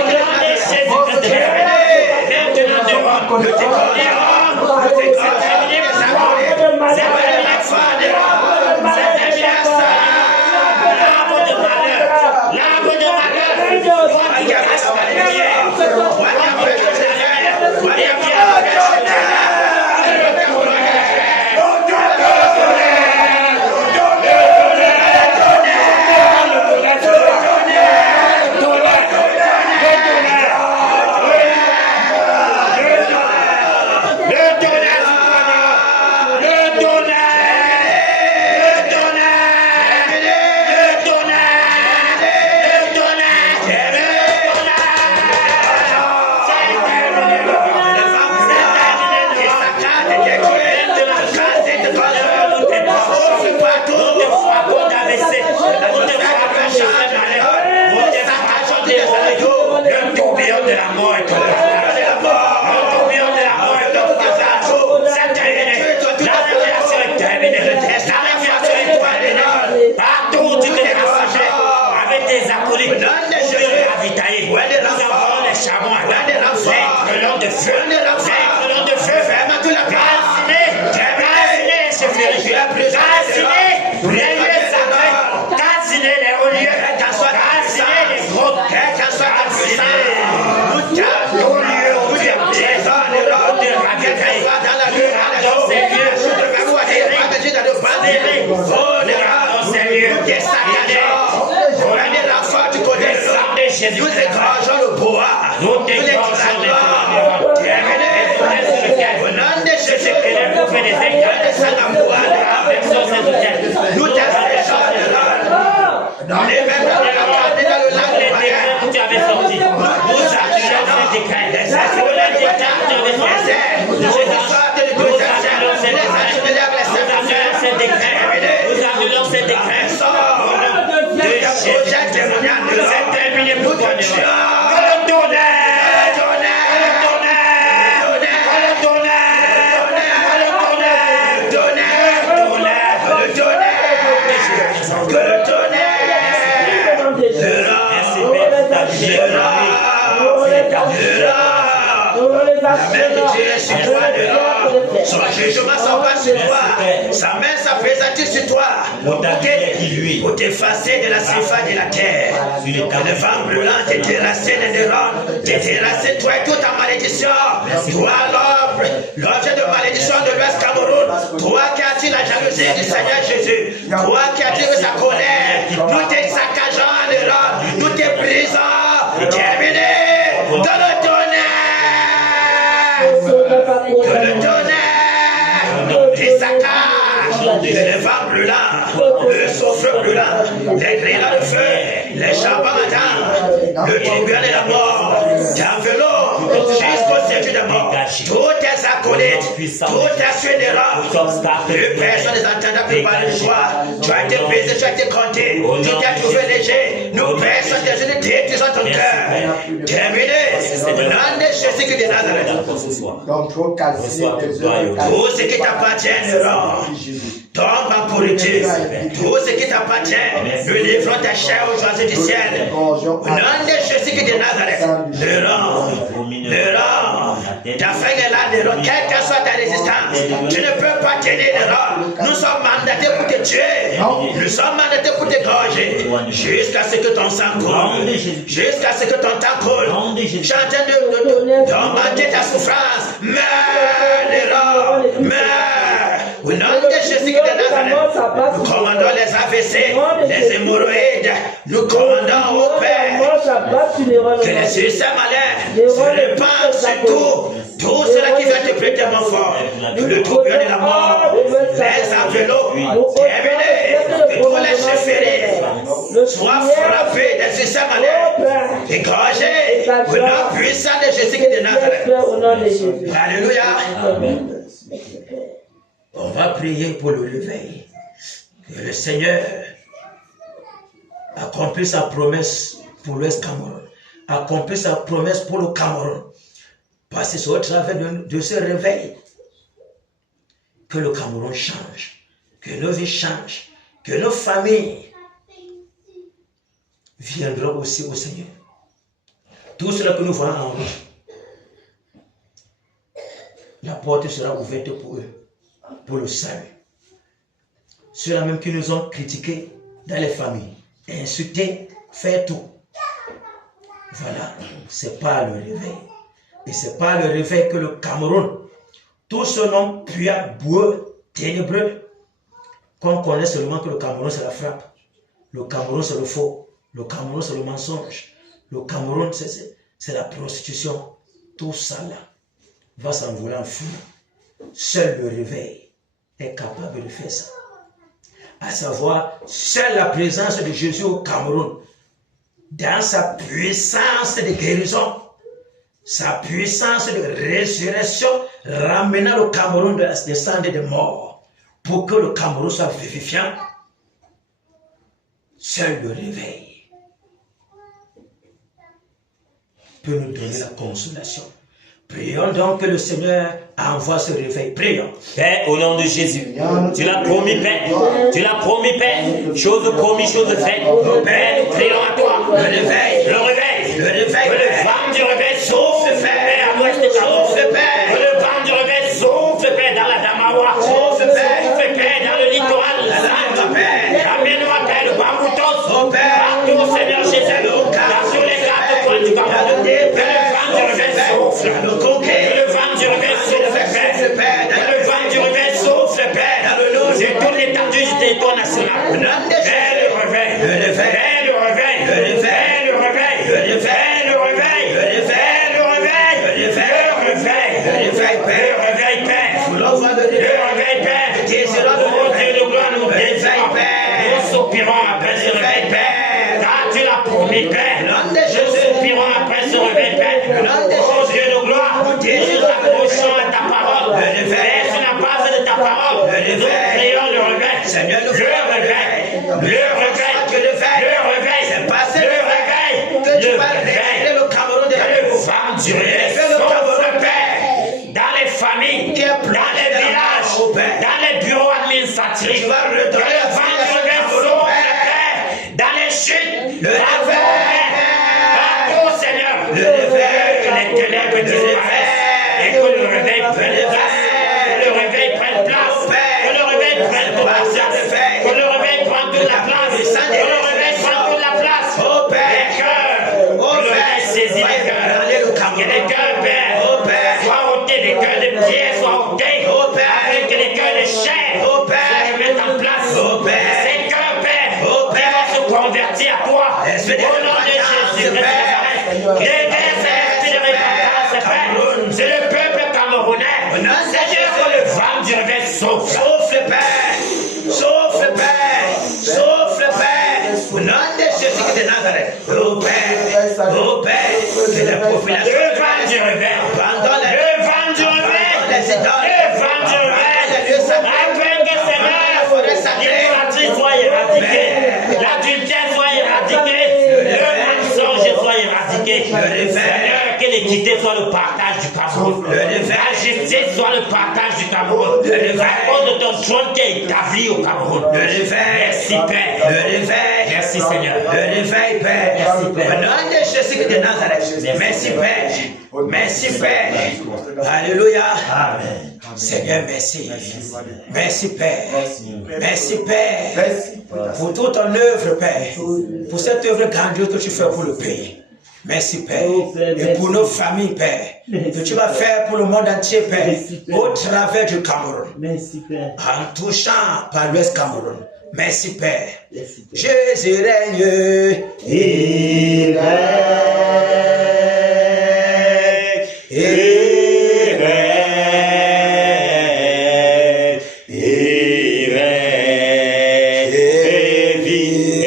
Nous écrageons le bois. Nous l'écrageons. Au nom de Jésus, nous t'asséchons de l'ordre. Dans les mêmes dans le lac de Païen. Tu avais sorti. Nous achetons ces décrets. Les actions de l'État, nous annulons ces décrets. C'est terminé pour toi. Que le tonnerre. La main de Dieu est sur toi dehors. Son jugement s'en va sur toi. Sa main s'apprécie sur toi. Pour t'effacer de la surface de la terre. Le vent brûlant t'est terrassé de neurones. T'est terrassé toi et toute ta malédiction. Toi l'objet de malédiction de l'Ouest Cameroun. Toi qui attires la jalousie du Seigneur Jésus. Toi qui attires sa colère. Nous t'es saccageant en neurones. Nous t'es brisant. Terminé. De le tonnerre. Que le tonnerre, les saccages, les vents brûlants, le soufre brûlant, les grillons de feu, les charbons ardents, le tribunal de la mort, t'enveloppe, jusqu'au séjour de mort. Tous tes acolytes, tous tes funérailles, plus personne ne s'entendra plus parler de toi. Tu as été brisé, tu as été compté, tu t'es trouvé léger. Nous personne des unités qui sont ton cœur. Terminé. Au nom de Jésus-Christ de Nazareth. Tout ce qui t'appartient, tombe en pourriture. Tout ce qui t'appartient, nous livrons ta chair aux oiseaux du ciel. Au nom de Jésus-Christ de Nazareth, le rend. Ta fin est là, le rend. Quelle que soit ta résistance, tu ne peux pas tenir le rang. Nous sommes mandatés pour te tuer. Nous sommes mandatés pour te gorger. Jusqu'à ce que ton sang coule. Jusqu'à ce que ton temps coule. Chantez d'augmenter ta souffrance. Meurs, le rang. Meurs. Au nom de Jésus-Christ de Nazareth, nous commandons les AVC, les hémorroïdes, nous commandons au Père que les succès malins se répandent sur tout cela qui va te prêter mon fort, le tourbillon de la mort, les enveloppes, terminés, que tous les chefferies soient frappés des succès malins, égorgés, au nom puissant de Jésus-Christ de Nazareth. Alléluia. On va prier pour le réveil. Que le Seigneur accomplisse sa promesse pour l'Ouest Cameroun. Accomplisse sa promesse pour le Cameroun. Parce que c'est au travers de ce réveil que le Cameroun change. Que nos vies changent. Que nos familles viendront aussi au Seigneur. Tout cela que nous voyons en rouge, la porte sera ouverte pour eux. Pour le salut. Ceux-là même qui nous ont critiqués dans les familles, insultés, fait tout. Voilà, c'est pas le réveil. Et c'est pas le réveil que le Cameroun, tout ce nom puant, boueux, ténébreux, qu'on connaît seulement que le Cameroun c'est la frappe. Le Cameroun c'est le faux. Le Cameroun c'est le mensonge. Le Cameroun c'est la prostitution. Tout ça là va s'envoler en fumée. Seul le réveil est capable de faire ça. À savoir, seule la présence de Jésus au Cameroun, dans sa puissance de guérison, sa puissance de résurrection, ramenant le Cameroun des cendres de mort, pour que le Cameroun soit vivifiant. Seul le réveil peut nous donner la consolation. Prions donc que le Seigneur envoie ce réveil. Prions. Père, au nom de Jésus, tu l'as promis, Père. Tu l'as promis, Père. Chose promise, chose faite. Père, nous prions à toi. Le réveil. Le réveil. Le réveil. Que le vent du réveil souffle, Père, à l'ouest de Cameroun. Souffle, Père. Que le vent du réveil souffle, Père, dans la Damawa. Souffle, Père. Souffle, Père, dans le littoral. Ramène-moi, Père, le Bamboutos. Partout, Seigneur Jésus. Dans tous les quatre coins du Cameroun. Que le vent du réveil souffle. Que le vent du réveil souffle, Père. Que le vent du réveil souffle, Père. C'est toute l'étendue du territoire national. Père, le réveil. Père, le réveil. Père, le réveil. Père, le réveil. Père, le réveil. Le réveil, Père. Le réveil, Père. Oh Dieu de gloire, nous désirons, Père. Nous soupirons après ce réveil, Père. Car tu l'as promis, Père. Nous soupirons après ce réveil, Père. Oh Dieu de gloire, nous approchons à ta parole. Père, tu n'as pas fait de ta parole. Nous prions le réveil. Seigneur, Le réveil. C'est passé le réveil. Que tu vas réveiller le Cameroun de la Le vent du réveil souffle, Père. Dans les familles, dans les villages, dans les bureaux administratifs. Que le vent du réveil souffle, Père. Dans les chutes, le réveil. Partout, Seigneur. Que les ténèbres disparaissent. Et que le réveil prenne place. Que le réveil prenne place. Que le réveil prenne toute la place. Que le réveil prenne toute la place. Que le réveil prenne toute la place. Les cœurs. Que le réveil saisit les cœurs. Que les cœurs, Père, soient ôtés. Les cœurs de pierre soient ôtés. Afin que les cœurs de chair se remettent en place. Ces cœurs, Père, qui vont se convertir à toi. Au nom de Jésus de Nazareth. Réveille cet esprit de repentance, Père. C'est le peuple camerounais. Seigneur, que le vent du réveil souffle. Souffle, Père. Souffle, Père. Souffle, Père. Au nom de Jésus de Nazareth. Oh Père. Que la population. Le vent du réveil. Cameroun. La justice soit le partage du Cameroun. La cause de ton trône qui est établi au Cameroun. Merci Père. Merci Seigneur. Le réveil, Père. Merci, Père. Au nom de Jésus de Nazareth. Merci, Père. Merci, Père. Alléluia. Amen. Seigneur, merci. Merci, Père. Merci, Père. Pour toute ton œuvre, Père. Pour cette œuvre grandiose que tu fais pour le pays. Merci, Père. Et pour nos familles, Père. Que tu vas faire pour le monde entier, Père. Au travers du Cameroun. Merci, Père. En touchant par l'Ouest Cameroun. Merci, Père. Merci, Père. Jésus règne. Il règne. Il règne. Il règne. Et vit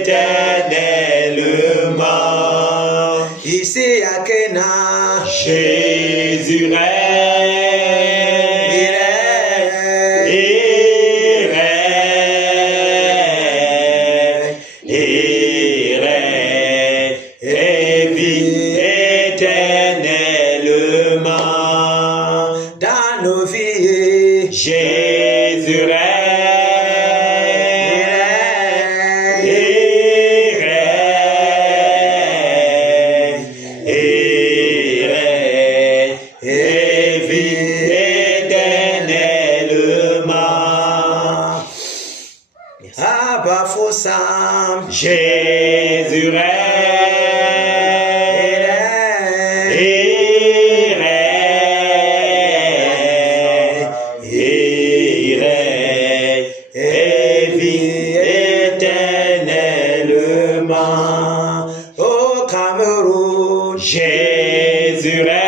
éternellement. Ici à Kena. Jésus règne. Jésus règne, il règne, il règne, et vit éternellement. Au Cameroun, Jésus règne.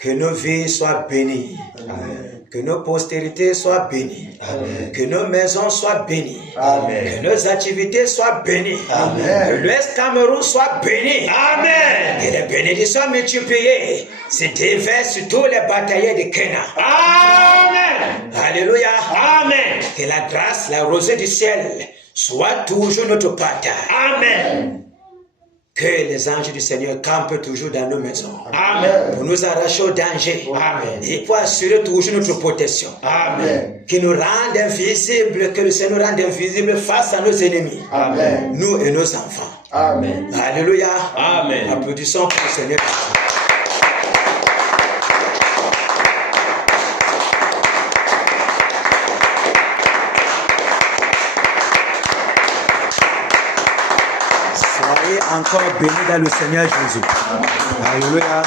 Que nos vies soient bénies. Amen. Que nos postérités soient bénies. Amen. Que nos maisons soient bénies. Amen. Que nos activités soient bénies. Amen. Que l'Ouest Cameroun soit béni. Amen. Que les bénédictions multipliées se déversent sur tous les bataillers de Kena. Amen. Alléluia. Amen. Que la grâce, la rosée du ciel soit toujours notre partage. Amen. Que les anges du Seigneur campent toujours dans nos maisons. Amen. Pour nous arracher au danger. Amen. Et pour assurer toujours notre protection. Amen. Qui nous rende invisibles, que le Seigneur rende invisibles face à nos ennemis. Amen. Nous et nos enfants. Amen. Alléluia. Amen. Applaudissons pour le Seigneur. Soyez encore bénis dans le Seigneur Jésus. Alléluia.